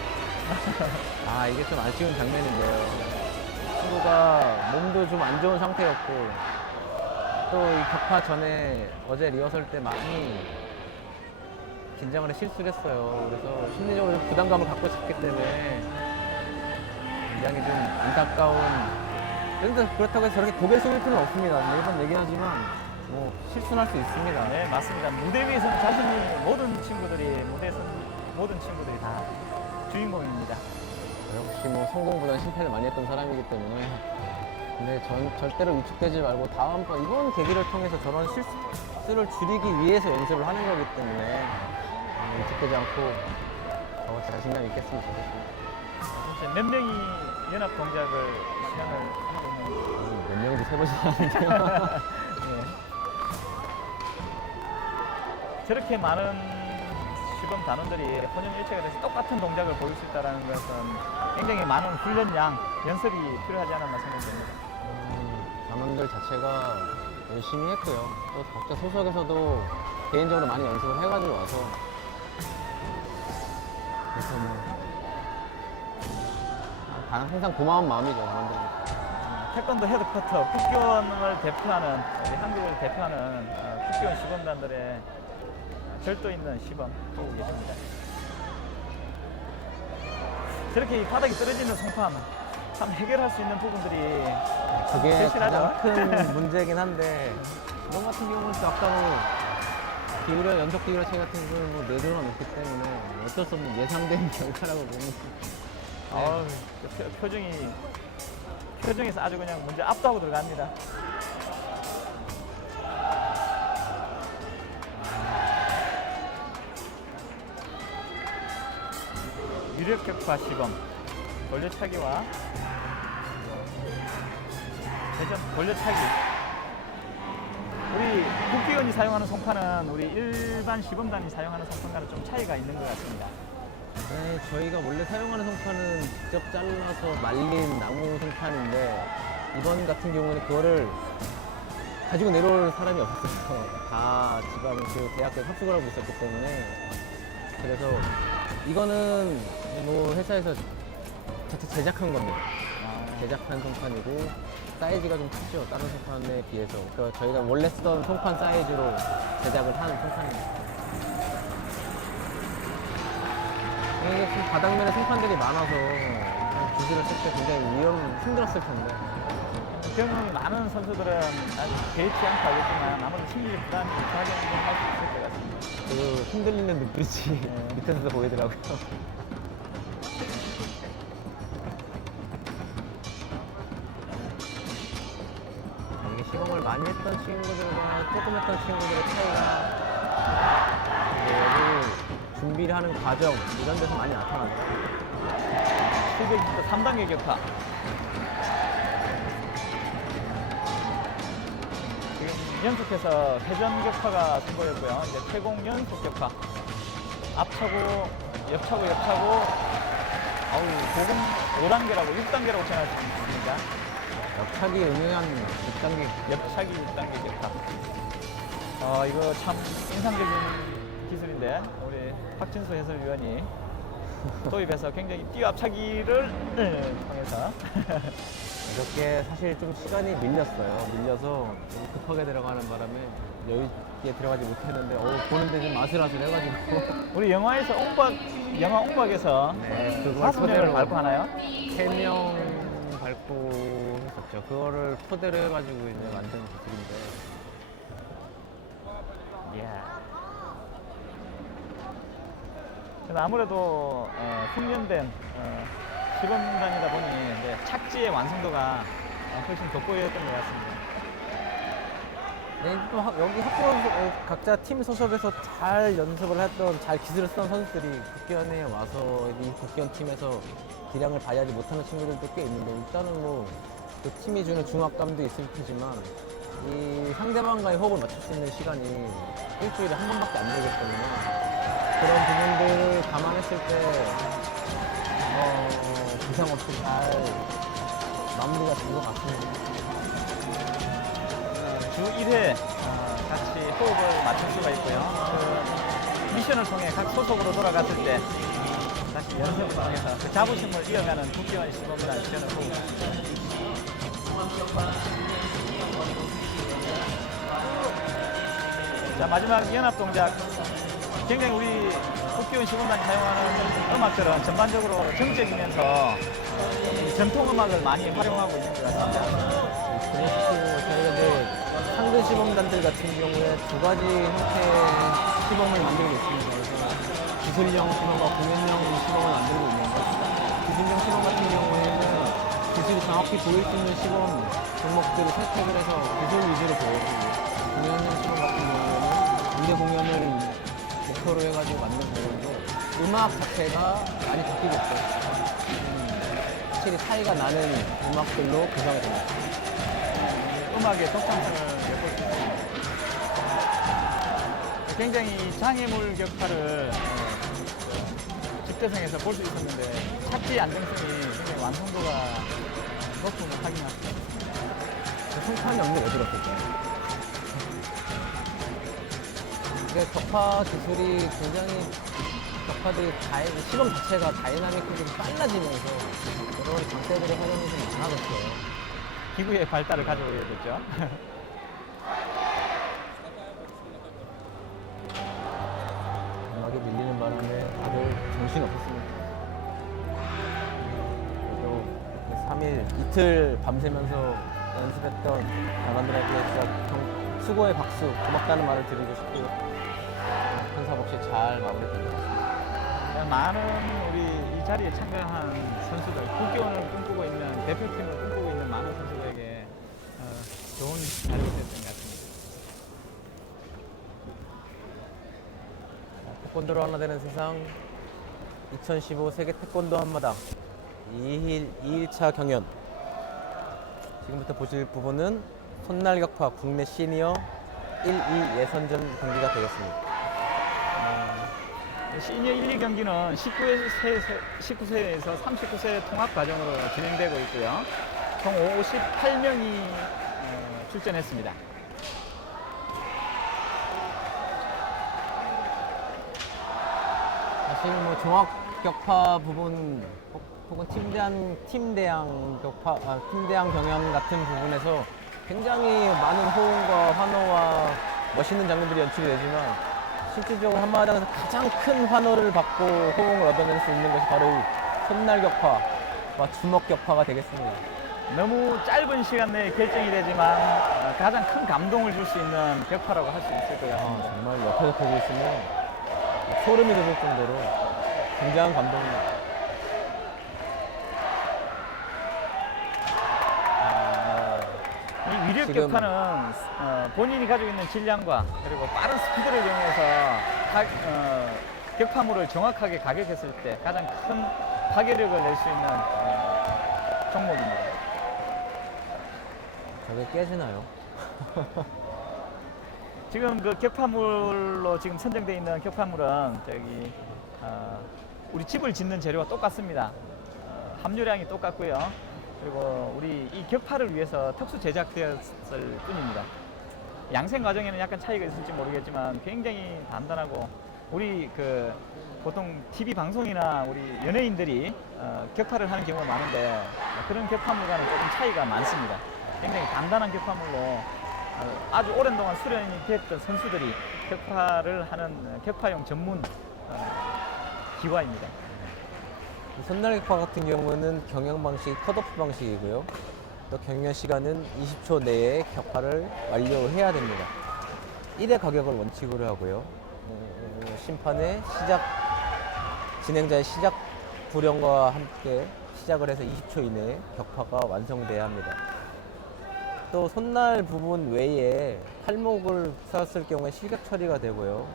이게 좀 아쉬운 장면인데요. 친구가 몸도 좀 안 좋은 상태였고 또 이 격파 전에 어제 리허설 때 많이 긴장을 해 실수를 했어요. 그래서 심리적으로 좀 부담감을 갖고 있었기 때문에 굉장히 좀 안타까운. 그런데 그렇다고 해서 저렇게 고개 숙일 필요는 없습니다. 매번 얘기하지만 뭐 실수는 할 수 있습니다. 네, 맞습니다. 무대 위에서는 자신이 모든 친구들이 다 주인공입니다. 역시 뭐 성공보다는 실패를 많이 했던 사람이기 때문에 근데 절대로 위축되지 말고 다음번 이번 계기를 통해서 저런 실수를 줄이기 위해서 연습을 하는 거기 때문에 위축되지 않고 더 자신감 있게 했으면 좋겠습니다. 도대체 몇 명이 연합 동작을 시연을 하고 있는 몇 명인지 세보지 않았는데요. 저렇게 많은 시범 단원들이 혼연일체가 돼서 똑같은 동작을 보일 수 있다는 것은 굉장히 많은 훈련량, 연습이 필요하지 않았나 생각됩니다. 단원들 자체가 열심히 했고요. 또 각자 소속에서도 개인적으로 많이 연습을 해가지고 와서 그래서 항상 고마운 마음이죠. 단원들. 태권도 헤드쿼터, 국기원을 대표하는, 우리 한국을 대표하는 국기원 시범단들의 절도 있는 시범 보고 계십니다. 저렇게 이 바닥에 떨어지는 송판 참 해결할 수 있는 부분들이 그게 절실하죠? 가장 큰 문제긴 한데 이런 같은 경우는 또 아까 뭐 연속 기울여 차이 같은 경우는 뭐 내도록 놓기 때문에 어쩔 수 없는 예상된 결과라고 보면 표정에서 아주 그냥 문제 압도하고 들어갑니다. 유력격파 시범, 돌려차기와 회전 돌려차기. 우리 국기원이 사용하는 송판은 우리 일반 시범단이 사용하는 송판과는 좀 차이가 있는 것 같습니다. 네, 저희가 원래 사용하는 송판은 직접 잘라서 말린 나무 송판인데 이번 같은 경우는 그거를 가지고 내려올 사람이 없었어요. 다 지방 그 대학교에 합숙을 하고 있었기 때문에 그래서 이거는 뭐 회사에서 자체 제작한 겁니다. 제작한 송판이고 사이즈가 좀 크죠. 다른 송판에 비해서. 그러니까 저희가 원래 쓰던 송판 사이즈로 제작을 한 송판입니다. 이게 지금 바닥면에 송판들이 많아서 기술을 쓸 때 굉장히 힘들었을 텐데. 경험이 많은 선수들은 아직 개의치 않고 하겠지만 아무래도 심리적 부담이 강하게 할수 있을 것 같습니다. 그 흔들리는 눈빛이 밑에서도 보이더라고요. 이게 시범을 많이 했던 친구들과 조금 했던 친구들의 차이가 이거를 준비를 하는 과정 이런 데서 많이 나타나요. 720도 3단계 격파. 지금 연속해서 회전 격파가 성공했고요. 이제 태공 연속 격파. 앞차고, 옆차고, 아우, 고금 5단계라고 6단계라고 생각할 수 있습니다. 옆차기 응용한 6단계. 옆차기 6단계 격파. 이거 참 인상적인 기술인데, 우리 박진수 해설위원이 도입해서 굉장히 뛰어앞차기를 통해서 이렇게 사실 좀 시간이 밀려서 급하게 들어가는 바람에 여유 있게 들어가지 못했는데 보는데 좀 아슬아슬해가지고 우리 영화 옹박에서 네, 그걸 40명을 토대로 발표하나요? 3명 밟고 했었죠. 그거를 토대로 해가지고 이제 만든 기술인데 그래서 아무래도 숙련된 시범단이다 보니 이제 착지의 완성도가 훨씬 돋보였던 것 같습니다. 네, 또 여기 학교 각자 팀 소속에서 잘 연습을 했던 잘 기술을 쓰던 선수들이 국견에 와서 이 국견 팀에서 기량을 발휘하지 못하는 친구들도 꽤 있는데 일단은 뭐 그 팀이 주는 중압감도 있을 테지만 이 상대방과의 호흡을 맞출 수 있는 시간이 일주일에 한 번밖에 안 되기 때문에 그런 부분들을 감안했을 때 부상 없이 잘 마무리가 된 것 같습니다. 주 1회 같이 호흡을 맞출 수가 있고요. 그 미션을 통해 각 소속으로 돌아갔을 때 다시 연습을 통해서 그 자부심을 이어가는 국기원 시범단 미션을 호흡. 자, 마지막 연합 동작. 굉장히 우리 국기원 시범단이 사용하는 음악들은 전반적으로 정적이면서 전통 음악을 많이 활용하고 있는 것 같습니다. 저희가 이제 상대 시범단들 같은 경우에 두 가지 형태의 시범을 만들고 있습니다. 그래서 기술형 시범과 공연형 시범을 만들고 있는데 기술형 시범 같은 경우에는 기술이 정확히 보일 수 있는 시범 종목들을 선택을 해서 기술 위주로 보여주고 공연형 시범 같은 경우에는 무대 공연을 목표로 해가지고 만든 거고 음악 자체가 많이 바뀌고 있어요. 확실히 차이가 나는 음악들로 구성이 됩니다. 음악의 독창성을 엿볼 수 있습니다. 굉장히 장애물 격파를 집대성에서 볼 수 있었는데 착지 안정성이 굉장히 완성도가 높은 확인할 수 있습니다. 성판이 없는 왜 들었을까요? 이게 격파 기술이 굉장히 격파들이 시범 자체가 다이나믹하게 빨라지면서 여러 장대들의 활용이 좀 많아졌어요. 기구의 발달을 가져오게 됐죠. 음악이 밀리는 바람에 다들 정신이 없었습니다. 그래도 3일 이틀 밤새면서 연습했던 단원들에게 진짜 수고의 박수, 고맙다는 말을 드리고 싶고요. 큰 사고 없이 잘 마무리된 것 같습니다. 많은 우리 이 자리에 참가한 선수들, 국기원을 꿈꾸고 있는 대표팀을 꿈꾸고 있는 많은 선수들에게 좋은 자리가 됐던 것 같습니다. 태권도로 하나 되는 세상 2015 세계 태권도 한마당 2일차 경연. 지금부터 보실 부분은 손날 격파 국내 시니어 1, 2 예선전 경기가 되겠습니다. 시니어 1, 2경기는 19세에서 39세 통합 과정으로 진행되고 있고요. 총 58명이 출전했습니다. 사실 뭐 종합 격파 부분 혹은 팀대항 격파, 팀대항 경연 같은 부분에서 굉장히 많은 호응과 환호와 멋있는 장면들이 연출이 되지만 실질적으로 한마당에서 가장 큰 환호를 받고 호응을 얻어낼 수 있는 것이 바로 이 손날 격파 주먹 격파가 되겠습니다. 너무 짧은 시간 내에 결정이 되지만 가장 큰 감동을 줄 수 있는 격파라고 할 수 있을 것 같습니다. 정말 옆에서 보고 있으면 소름이 돋을 정도로 굉장한 감동입니다. 이 위력 지금- 격파는 본인이 가지고 있는 질량과 그리고 빠른 스피드를 이용해서 격파물을 정확하게 가격했을 때 가장 큰 파괴력을 낼 수 있는 종목입니다. 저게 깨지나요? 지금 그 격파물로 지금 선정되어 있는 격파물은 저기 우리 집을 짓는 재료와 똑같습니다. 함유량이 똑같고요. 그리고 우리 이 격파를 위해서 특수 제작되었을 뿐입니다. 양생 과정에는 약간 차이가 있을지 모르겠지만 굉장히 단단하고 우리 그 보통 TV 방송이나 우리 연예인들이 격파를 하는 경우가 많은데 그런 격파물과는 조금 차이가 많습니다. 굉장히 단단한 격파물로 아주 오랜 동안 수련이 됐던 선수들이 격파를 하는 격파용 전문 기화입니다. 이 손날 격파 같은 경우는 경영 방식이 컷오프 방식이고요. 또 경영 시간은 20초 내에 격파를 완료해야 됩니다. 1회 가격을 원칙으로 하고요. 심판의 진행자의 시작 구령과 함께 시작을 해서 20초 이내에 격파가 완성돼야 합니다. 또 손날 부분 외에 팔목을 쐈을 경우에 실격 처리가 되고요.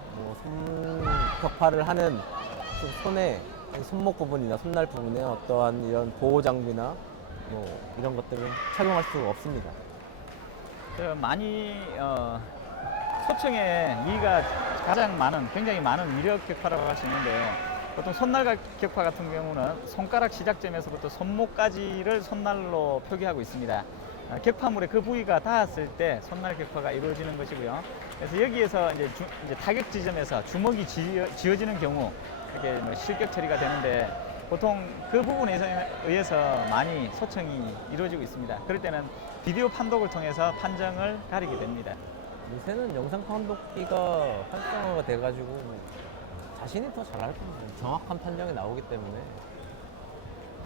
손 격파를 하는 손의 손목 부분이나 손날 부분에 어떠한 이런 보호 장비나 이런 것들을 착용할 수가 없습니다. 많이 소청의 미가 가장 많은 굉장히 많은 위력 격파라고 할 수 있는데 보통 손날 격파 같은 경우는 손가락 시작점에서부터 손목까지를 손날로 표기하고 있습니다. 격파물의 그 부위가 닿았을 때 손날 격파가 이루어지는 것이고요. 그래서 여기에서 이제 타격 지점에서 주먹이 쥐어지는 경우 이렇게 실격 처리가 되는데 보통 그 부분에 의해서 많이 소청이 이루어지고 있습니다. 그럴 때는 비디오 판독을 통해서 판정을 가리게 됩니다. 요새는 영상 판독기가 활성화가 돼가지고 자신이 더 잘할 겁니다. 정확한 판정이 나오기 때문에.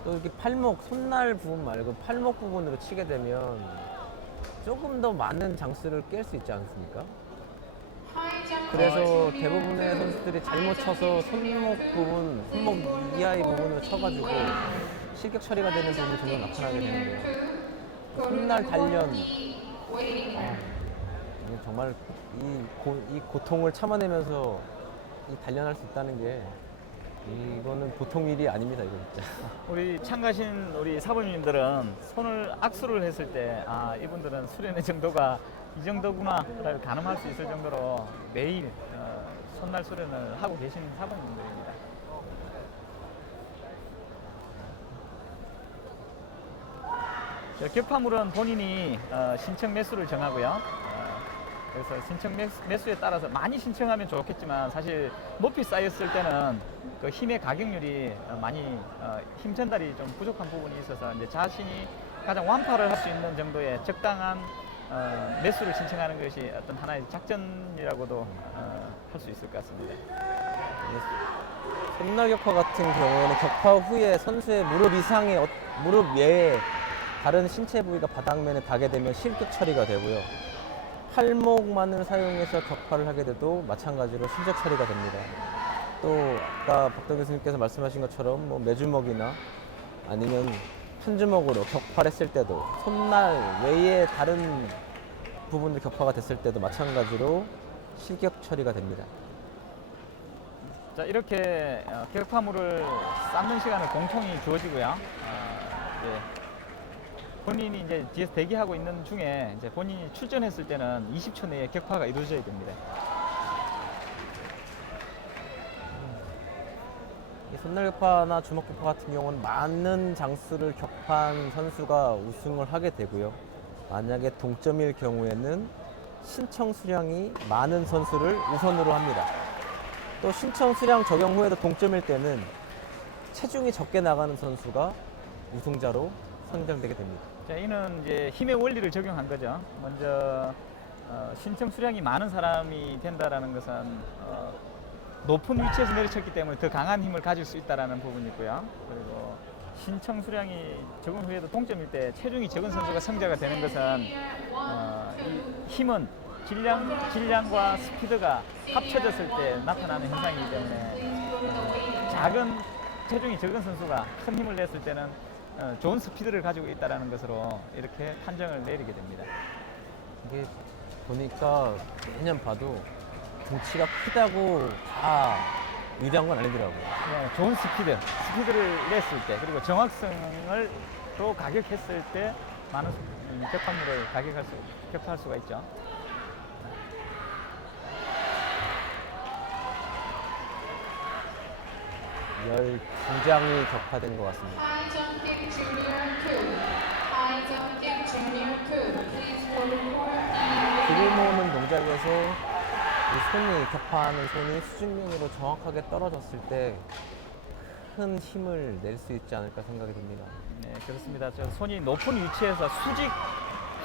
또 이렇게 팔목, 손날 부분 말고 팔목 부분으로 치게 되면 조금 더 많은 장수를 깰 수 있지 않습니까? 그래서 대부분의 선수들이 잘못 쳐서 손목 이하의 부분으로 쳐가지고 실격 처리가 되는 부분이 정말 나타나게 되는데요. 손날 단련, 이게 정말 이 고통을 참아내면서 단련할 수 있다는 게 이거는 보통 일이 아닙니다. 이거 진짜. 우리 참가하신 우리 사부님들은 손을 악수를 했을 때 이분들은 수련의 정도가 이 정도구나를 가늠할 수 있을 정도로 매일 손날 수련을 하고 계신 사부님들입니다. 격파물은 본인이 신청 매수를 정하고요. 그래서 신청 매수에 따라서 많이 신청하면 좋겠지만 사실 높이 쌓였을 때는 그 힘의 가격률이 많이 힘 전달이 좀 부족한 부분이 있어서 이제 자신이 가장 완파를 할 수 있는 정도의 적당한 매수를 신청하는 것이 어떤 하나의 작전이라고도 할 수 있을 것 같습니다. 손날 격파 같은 경우에는 격파 후에 선수의 무릎 외에 다른 신체 부위가 바닥면에 닿게 되면 실격 처리가 되고요. 팔목만을 사용해서 격파를 하게 돼도 마찬가지로 실격 처리가 됩니다. 또 아까 박동 교수님께서 말씀하신 것처럼 매주먹이나 아니면 편주먹으로 격파를 했을 때도 손날 외에 다른 부분들 격파가 됐을 때도 마찬가지로 실격 처리가 됩니다. 자, 이렇게 격파물을 쌓는 시간을 공통이 주어지고요. 본인이 이제 뒤에서 대기하고 있는 중에 이제 본인이 출전했을 때는 20초 내에 격파가 이루어져야 됩니다. 이 손날 격파나 주먹 격파 같은 경우는 많은 장수를 격파한 선수가 우승을 하게 되고요. 만약에 동점일 경우에는 신청 수량이 많은 선수를 우선으로 합니다. 또 신청 수량 적용 후에도 동점일 때는 체중이 적게 나가는 선수가 우승자로 선정되게 됩니다. 자, 이는 이제 힘의 원리를 적용한 거죠. 먼저 신청 수량이 많은 사람이 된다라는 것은 높은 위치에서 내려쳤기 때문에 더 강한 힘을 가질 수 있다라는 부분이 있고요. 그리고 신청 수량이 적은 후에도 동점일 때 체중이 적은 선수가 승자가 되는 것은 이 힘은 질량과 스피드가 합쳐졌을 때 나타나는 현상이기 때문에 작은 체중이 적은 선수가 큰 힘을 냈을 때는 좋은 스피드를 가지고 있다는 것으로 이렇게 판정을 내리게 됩니다. 이게 보니까 매년 봐도 등치가 크다고 다 유리한 건 아니더라고요. 좋은 스피드를 냈을 때 그리고 정확성을 또 가격했을 때 많은 격파물을 격파할 수가 있죠. 두 장이 격파된 것 같습니다. High jumping junior 2. High jumping junior 2. Please go to court. 길을 모으는 동작에서 이 손이 격파하는 손이 수직면으로 정확하게 떨어졌을 때 큰 힘을 낼 수 있지 않을까 생각이 듭니다. 네, 그렇습니다. 저 손이 높은 위치에서 수직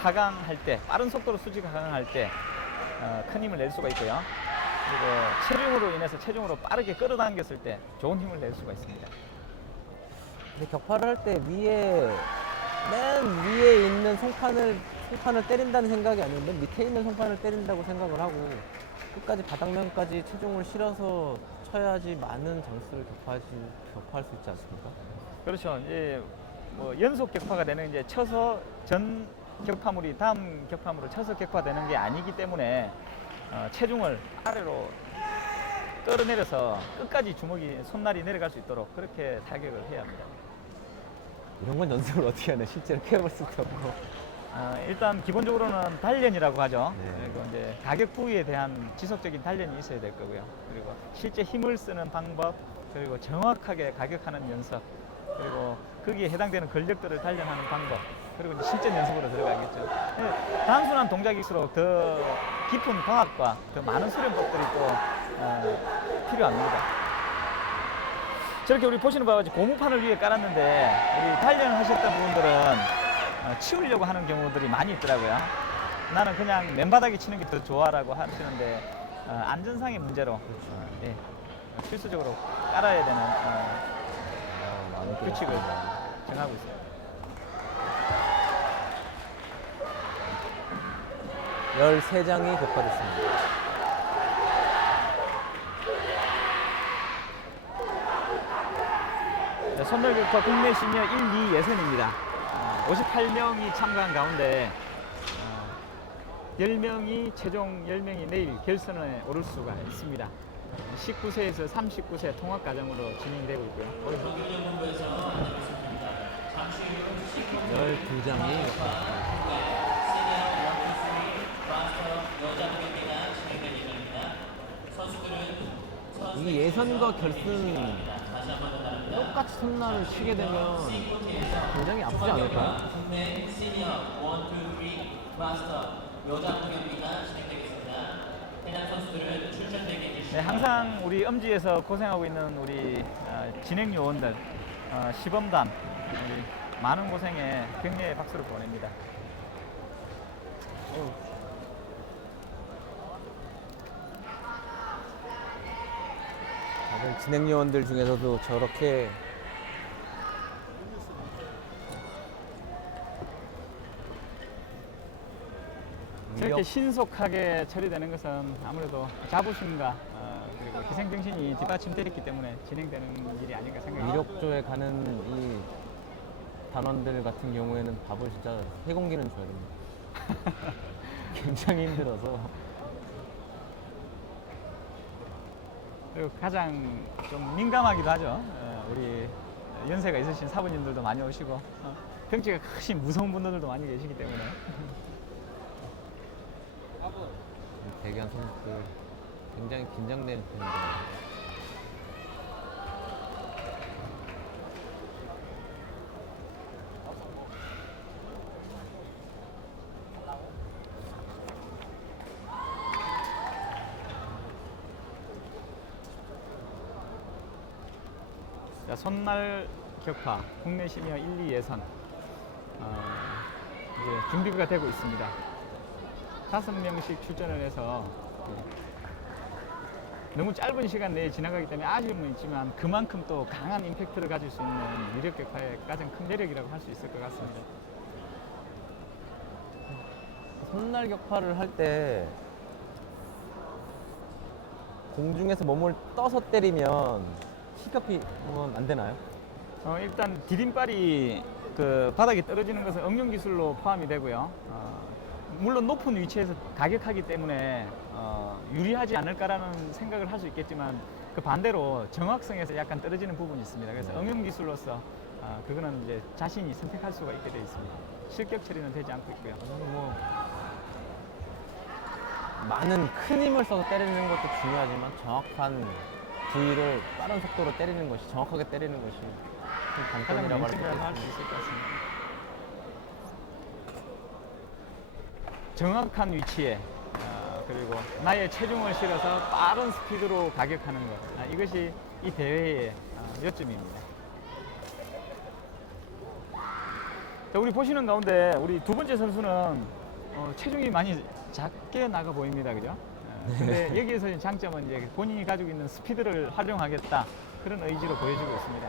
하강할 때, 빠른 속도로 수직 하강할 때 큰 힘을 낼 수가 있고요. 그리고 체중으로 인해서 체중으로 빠르게 끌어당겼을 때 좋은 힘을 낼 수가 있습니다. 근데 격파를 할 때 맨 위에 있는 송판을 때린다는 생각이 아니고 맨 밑에 있는 송판을 때린다고 생각을 하고 끝까지 바닥면까지 체중을 실어서 쳐야지 많은 장수를 격파할 수 있지 않습니까? 그렇죠. 이제 뭐 연속 격파가 되는 이제 쳐서 전 격파물이 다음 격파물을 쳐서 격파되는 게 아니기 때문에 체중을 아래로 끌어내려서 끝까지 손날이 내려갈 수 있도록 그렇게 타격을 해야 합니다. 이런 건 연습을 어떻게 하나 실제로 해볼 수도 없고. 일단 기본적으로는 단련이라고 하죠. 네. 그리고 이제 가격 부위에 대한 지속적인 단련이 있어야 될 거고요. 그리고 실제 힘을 쓰는 방법, 그리고 정확하게 가격하는 연습, 그리고 거기에 해당되는 근력들을 단련하는 방법, 그리고 이제 실전 연습으로 들어가겠죠. 단순한 동작일수록 더 깊은 과학과 더 많은 수련법들이 또 필요합니다. 저렇게 우리 보시는 바와 같이 고무판을 위에 깔았는데 우리 단련하셨던 분들은 치우려고 하는 경우들이 많이 있더라고요. 나는 그냥 맨바닥에 치는 게 더 좋아라고 하시는데 안전상의 문제로 예, 필수적으로 깔아야 되는 규칙을 정하고 있습니다. 13장이 격파됐습니다. 손날 격파 국내 시니어 1, 2 예선입니다. 58명이 참가한 가운데 10명이 최종 10명이 내일 결선에 오를 수가 있습니다. 19세에서 39세 통합 과정으로 진행되고 있고요. 12장이 격파됐습니다. 이 예선과 결승 똑같이 손날을 치게 되면 굉장히 아프지 않을까요? 국내 시니어 1, 2, 3 마스터 여자 경기가 진행되겠습니다. 해당 선수들은 출전되게 해주시기 네, 항상 우리 엄지에서 고생하고 있는 우리 진행 요원들, 시범단 우리 많은 고생에 격려의 박수를 보냅니다. 다들 진행 요원들 중에서도 저렇게 저렇게 신속하게 처리되는 것은 아무래도 자부심과 그리고 희생정신이 뒷받침되어 있기 때문에 진행되는 일이 아닌가 생각합니다. 위력조에 가는 이 단원들 같은 경우에는 밥을 진짜 세 공기는 줘야 됩니다. 굉장히 힘들어서. 그리고 가장 좀 민감하기도 하죠. 우리 연세가 있으신 사부님들도 많이 오시고 덩치가 크신 무서운 분들도 많이 계시기 때문에 대기한 선수들 굉장히 긴장되는 편입니다. 자, 손날 격파 국내 시니어 1, 2 예선 이제 준비가 되고 있습니다. 5명씩 출전을 해서 너무 짧은 시간 내에 지나가기 때문에 아쉬움은 있지만 그만큼 또 강한 임팩트를 가질 수 있는 위력 격파의 가장 큰 매력이라고 할 수 있을 것 같습니다. 손날 격파를 할 때 공중에서 몸을 떠서 때리면 시각이 안 되나요? 일단 디딤발이 그 바닥에 떨어지는 것은 응용 기술로 포함이 되고요. 물론 높은 위치에서 가격하기 때문에 유리하지 않을까라는 생각을 할 수 있겠지만 그 반대로 정확성에서 약간 떨어지는 부분이 있습니다. 그래서 응용 기술로서 그거는 이제 자신이 선택할 수가 있게 되어 있습니다. 실격 처리는 되지 않고 있고요. 뭐 많은 큰 힘을 써서 때리는 것도 중요하지만 정확한 부위를 빠른 속도로 때리는 것이 정확하게 때리는 것이 좀 가장 단점이라고 명칭이라고 할 수 있을 것 같습니다. 정확한 위치에 그리고 나의 체중을 실어서 빠른 스피드로 가격하는 것, 이것이 이 대회의 요점입니다. 자, 우리 보시는 가운데 우리 두 번째 선수는 체중이 많이 작게 나가 보입니다, 그죠? 근데 여기에서 장점은 이제 본인이 가지고 있는 스피드를 활용하겠다 그런 의지로 보여주고 있습니다.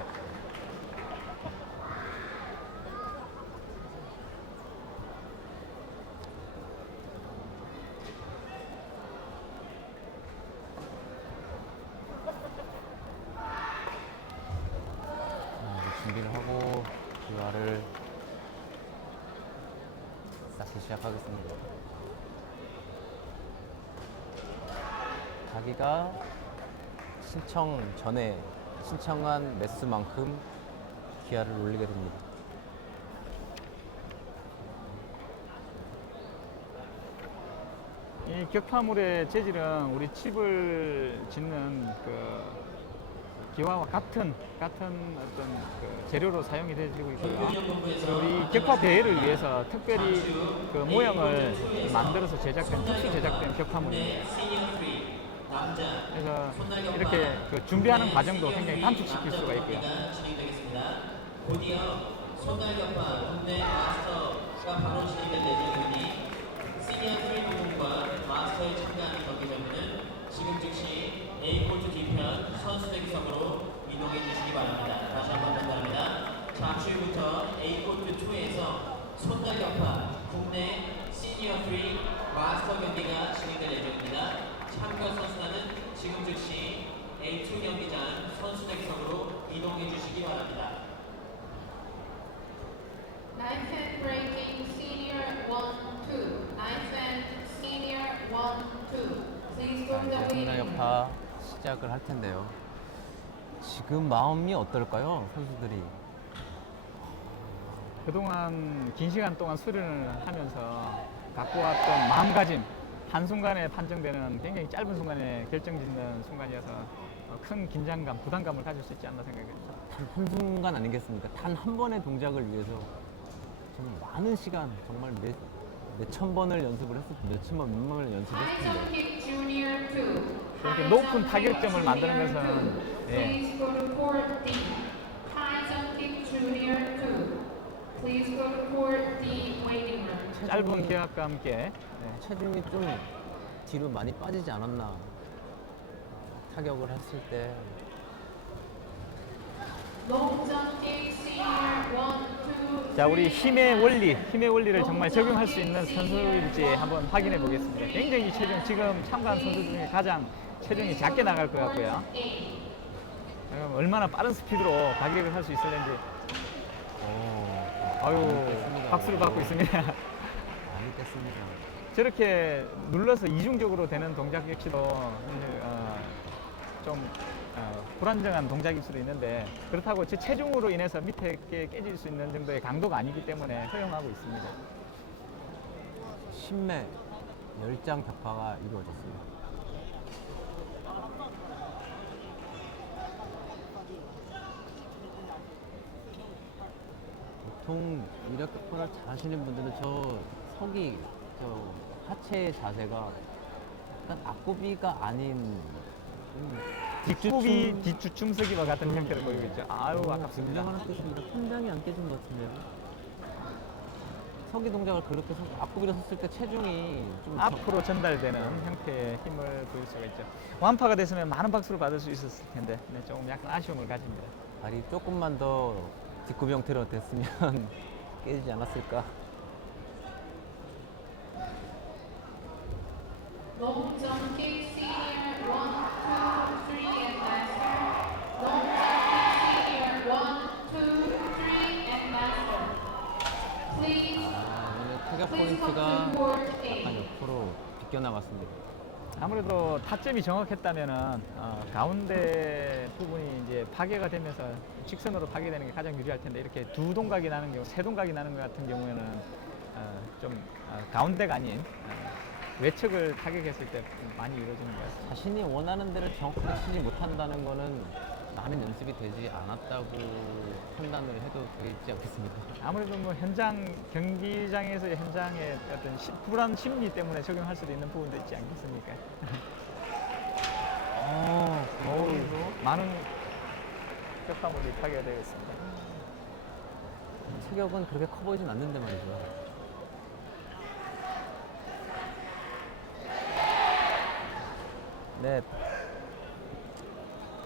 준비를 하고 기화를 쌓기 시작하겠습니다. 자기가 신청 전에 신청한 매수만큼 기아를 올리게 됩니다. 이 격파물의 재질은 우리 칩을 짓는 그 기와와 같은 어떤 그 재료로 사용이 되고 있고요. 그리고 우리 격파 대회를 위해서 특별히 그 모형을 만들어서 제작된 특수 제작된 격파물입니다. 그래서 이렇게 그 준비하는 과정도 굉장히 단축시킬 수가 있고요. 곧이어 손날 격파 국내 마스터가 바로 진행될 예정이니 시니어 3 부분과 마스터에 참가하는 경기장은 지금 즉시 A코트 뒤편 선수대기석으로 이동해 주시기 바랍니다. 다시 한번 전달합니다. 잠시후부터 A코트 2에서 손날 격파 국내 시니어 3 마스터 경기가 진행될 예정입니다. 참가 선수단은 지금 즉시 A2 경기장 선수대기석으로 이동해 주시기 바랍니다. Ninth and breaking senior 1-2. Ninth and senior 1-2. Please go to the 손날 waiting room. 격파 시작을 할 텐데요. 지금 마음이 어떨까요, 선수들이? 그동안 긴 시간 동안 수련을 하면서 갖고 왔던 마음가짐, 한순간에 판정되는 굉장히 짧은 순간에 결정짓는 순간이어서 큰 긴장감, 부담감을 가질 수 있지 않나 생각합니다. 단 한순간 아니겠습니까? 단 한 번의 동작을 위해서 정말 많은 시간, 정말 몇천 번을 연습을 했을 텐데, 몇천 번, 몇만 번을 연습을 했을 High 텐데. jump kick junior 2. 이렇게 High 높은 jump 타격점을 kick 만드는 junior 것은, 2. 예. Please go to court D. High jump kick junior 2. Please go to court D waiting room. 짧은 기압과 함께 체중이 좀 뒤로 많이 빠지지 않았나. 타격을 했을 때. Long jump kick senior 1, 2, 자, 우리 힘의 원리를 정말 적용할 수 있는 선수일지 한번 확인해 보겠습니다. 굉장히 지금 참가한 선수 중에 가장 체중이 작게 나갈 것 같고요. 그럼 얼마나 빠른 스피드로 가격을 할 수 있을는지. 아유, 박수를 받고 있습니다. 많이 뺐습니다. 저렇게 눌러서 이중적으로 되는 동작 역시도 좀 불안정한 동작일 수도 있는데, 그렇다고 제 체중으로 인해서 밑에 게 깨질 수 있는 정도의 강도가 아니기 때문에 허용하고 있습니다. 10매 10장 격파가 이루어졌습니다. 보통 이력 격파를 잘 하시는 분들은 저 하체 자세가 약간 앞고비가 아닌 뒷주춤서기와 같은 형태를 보이고 있죠. 아유, 아깝습니다. 하나 깨집니다. 판장이 안 깨진 것 같은데요. 서기 동작을 그렇게 앞구비로 섰을 때 체중이 좀 앞으로 전달되는 형태의 힘을 보일 수가 있죠. 완파가 됐으면 많은 박수를 받을 수 있었을 텐데 네, 조금 약간 아쉬움을 가집니다. 발이 조금만 더 뒷구비 형태로 됐으면 깨지지 않았을까. Long jump kick senior 1, 2, 3 and master. Long jump kick senior 1, 2, 3 and master. Please, 오늘 타격 please come 포인트가 to board 약간 A. 옆으로 비껴나갔습니다. 아무래도 타점이 정확했다면은 가운데 부분이 이제 파괴가 되면서 직선으로 파괴되는 게 가장 유리할 텐데 이렇게 두 동각이 나는 경우, 세 동각이 나는 것 같은 경우에는 좀 가운데가 아닌 외측을 타격했을 때 많이 이루어지는 것 같습니다. 자신이 원하는 데를 정확하게 치지 못한다는 거는 많은 연습이 되지 않았다고 판단을 해도 되지 않겠습니까? 아무래도 뭐 현장 경기장에서의 현장의 어떤 불안 심리 때문에 적용할 수도 있는 부분도 있지 않겠습니까? 많은 격파물이 파괴가 되어 있습니다. 체격은 그렇게 커 보이진 않는데 말이죠. 네,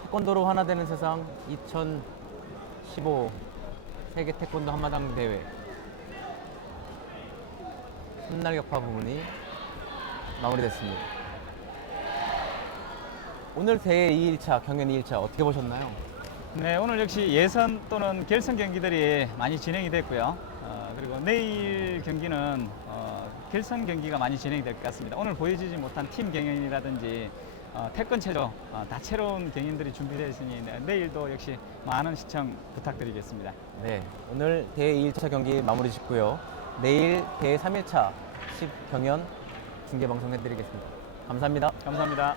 태권도로 하나 되는 세상 2015 세계 태권도 한마당 대회 훗날 격파 부분이 마무리됐습니다. 오늘 대회 2일차, 경연 2일차 어떻게 보셨나요? 네, 오늘 역시 예선 또는 결선 경기들이 많이 진행이 됐고요. 그리고 내일 경기는 결선 경기가 많이 진행이 될 것 같습니다. 오늘 보여지지 못한 팀 경연이라든지 태권체조 다채로운 경연들이 준비되어 있으니 내일도 역시 많은 시청 부탁드리겠습니다. 네, 오늘 대회 2일차 경기 마무리 짓고요. 내일 대회 3일차 10경연 중계 방송 해드리겠습니다. 감사합니다. 감사합니다.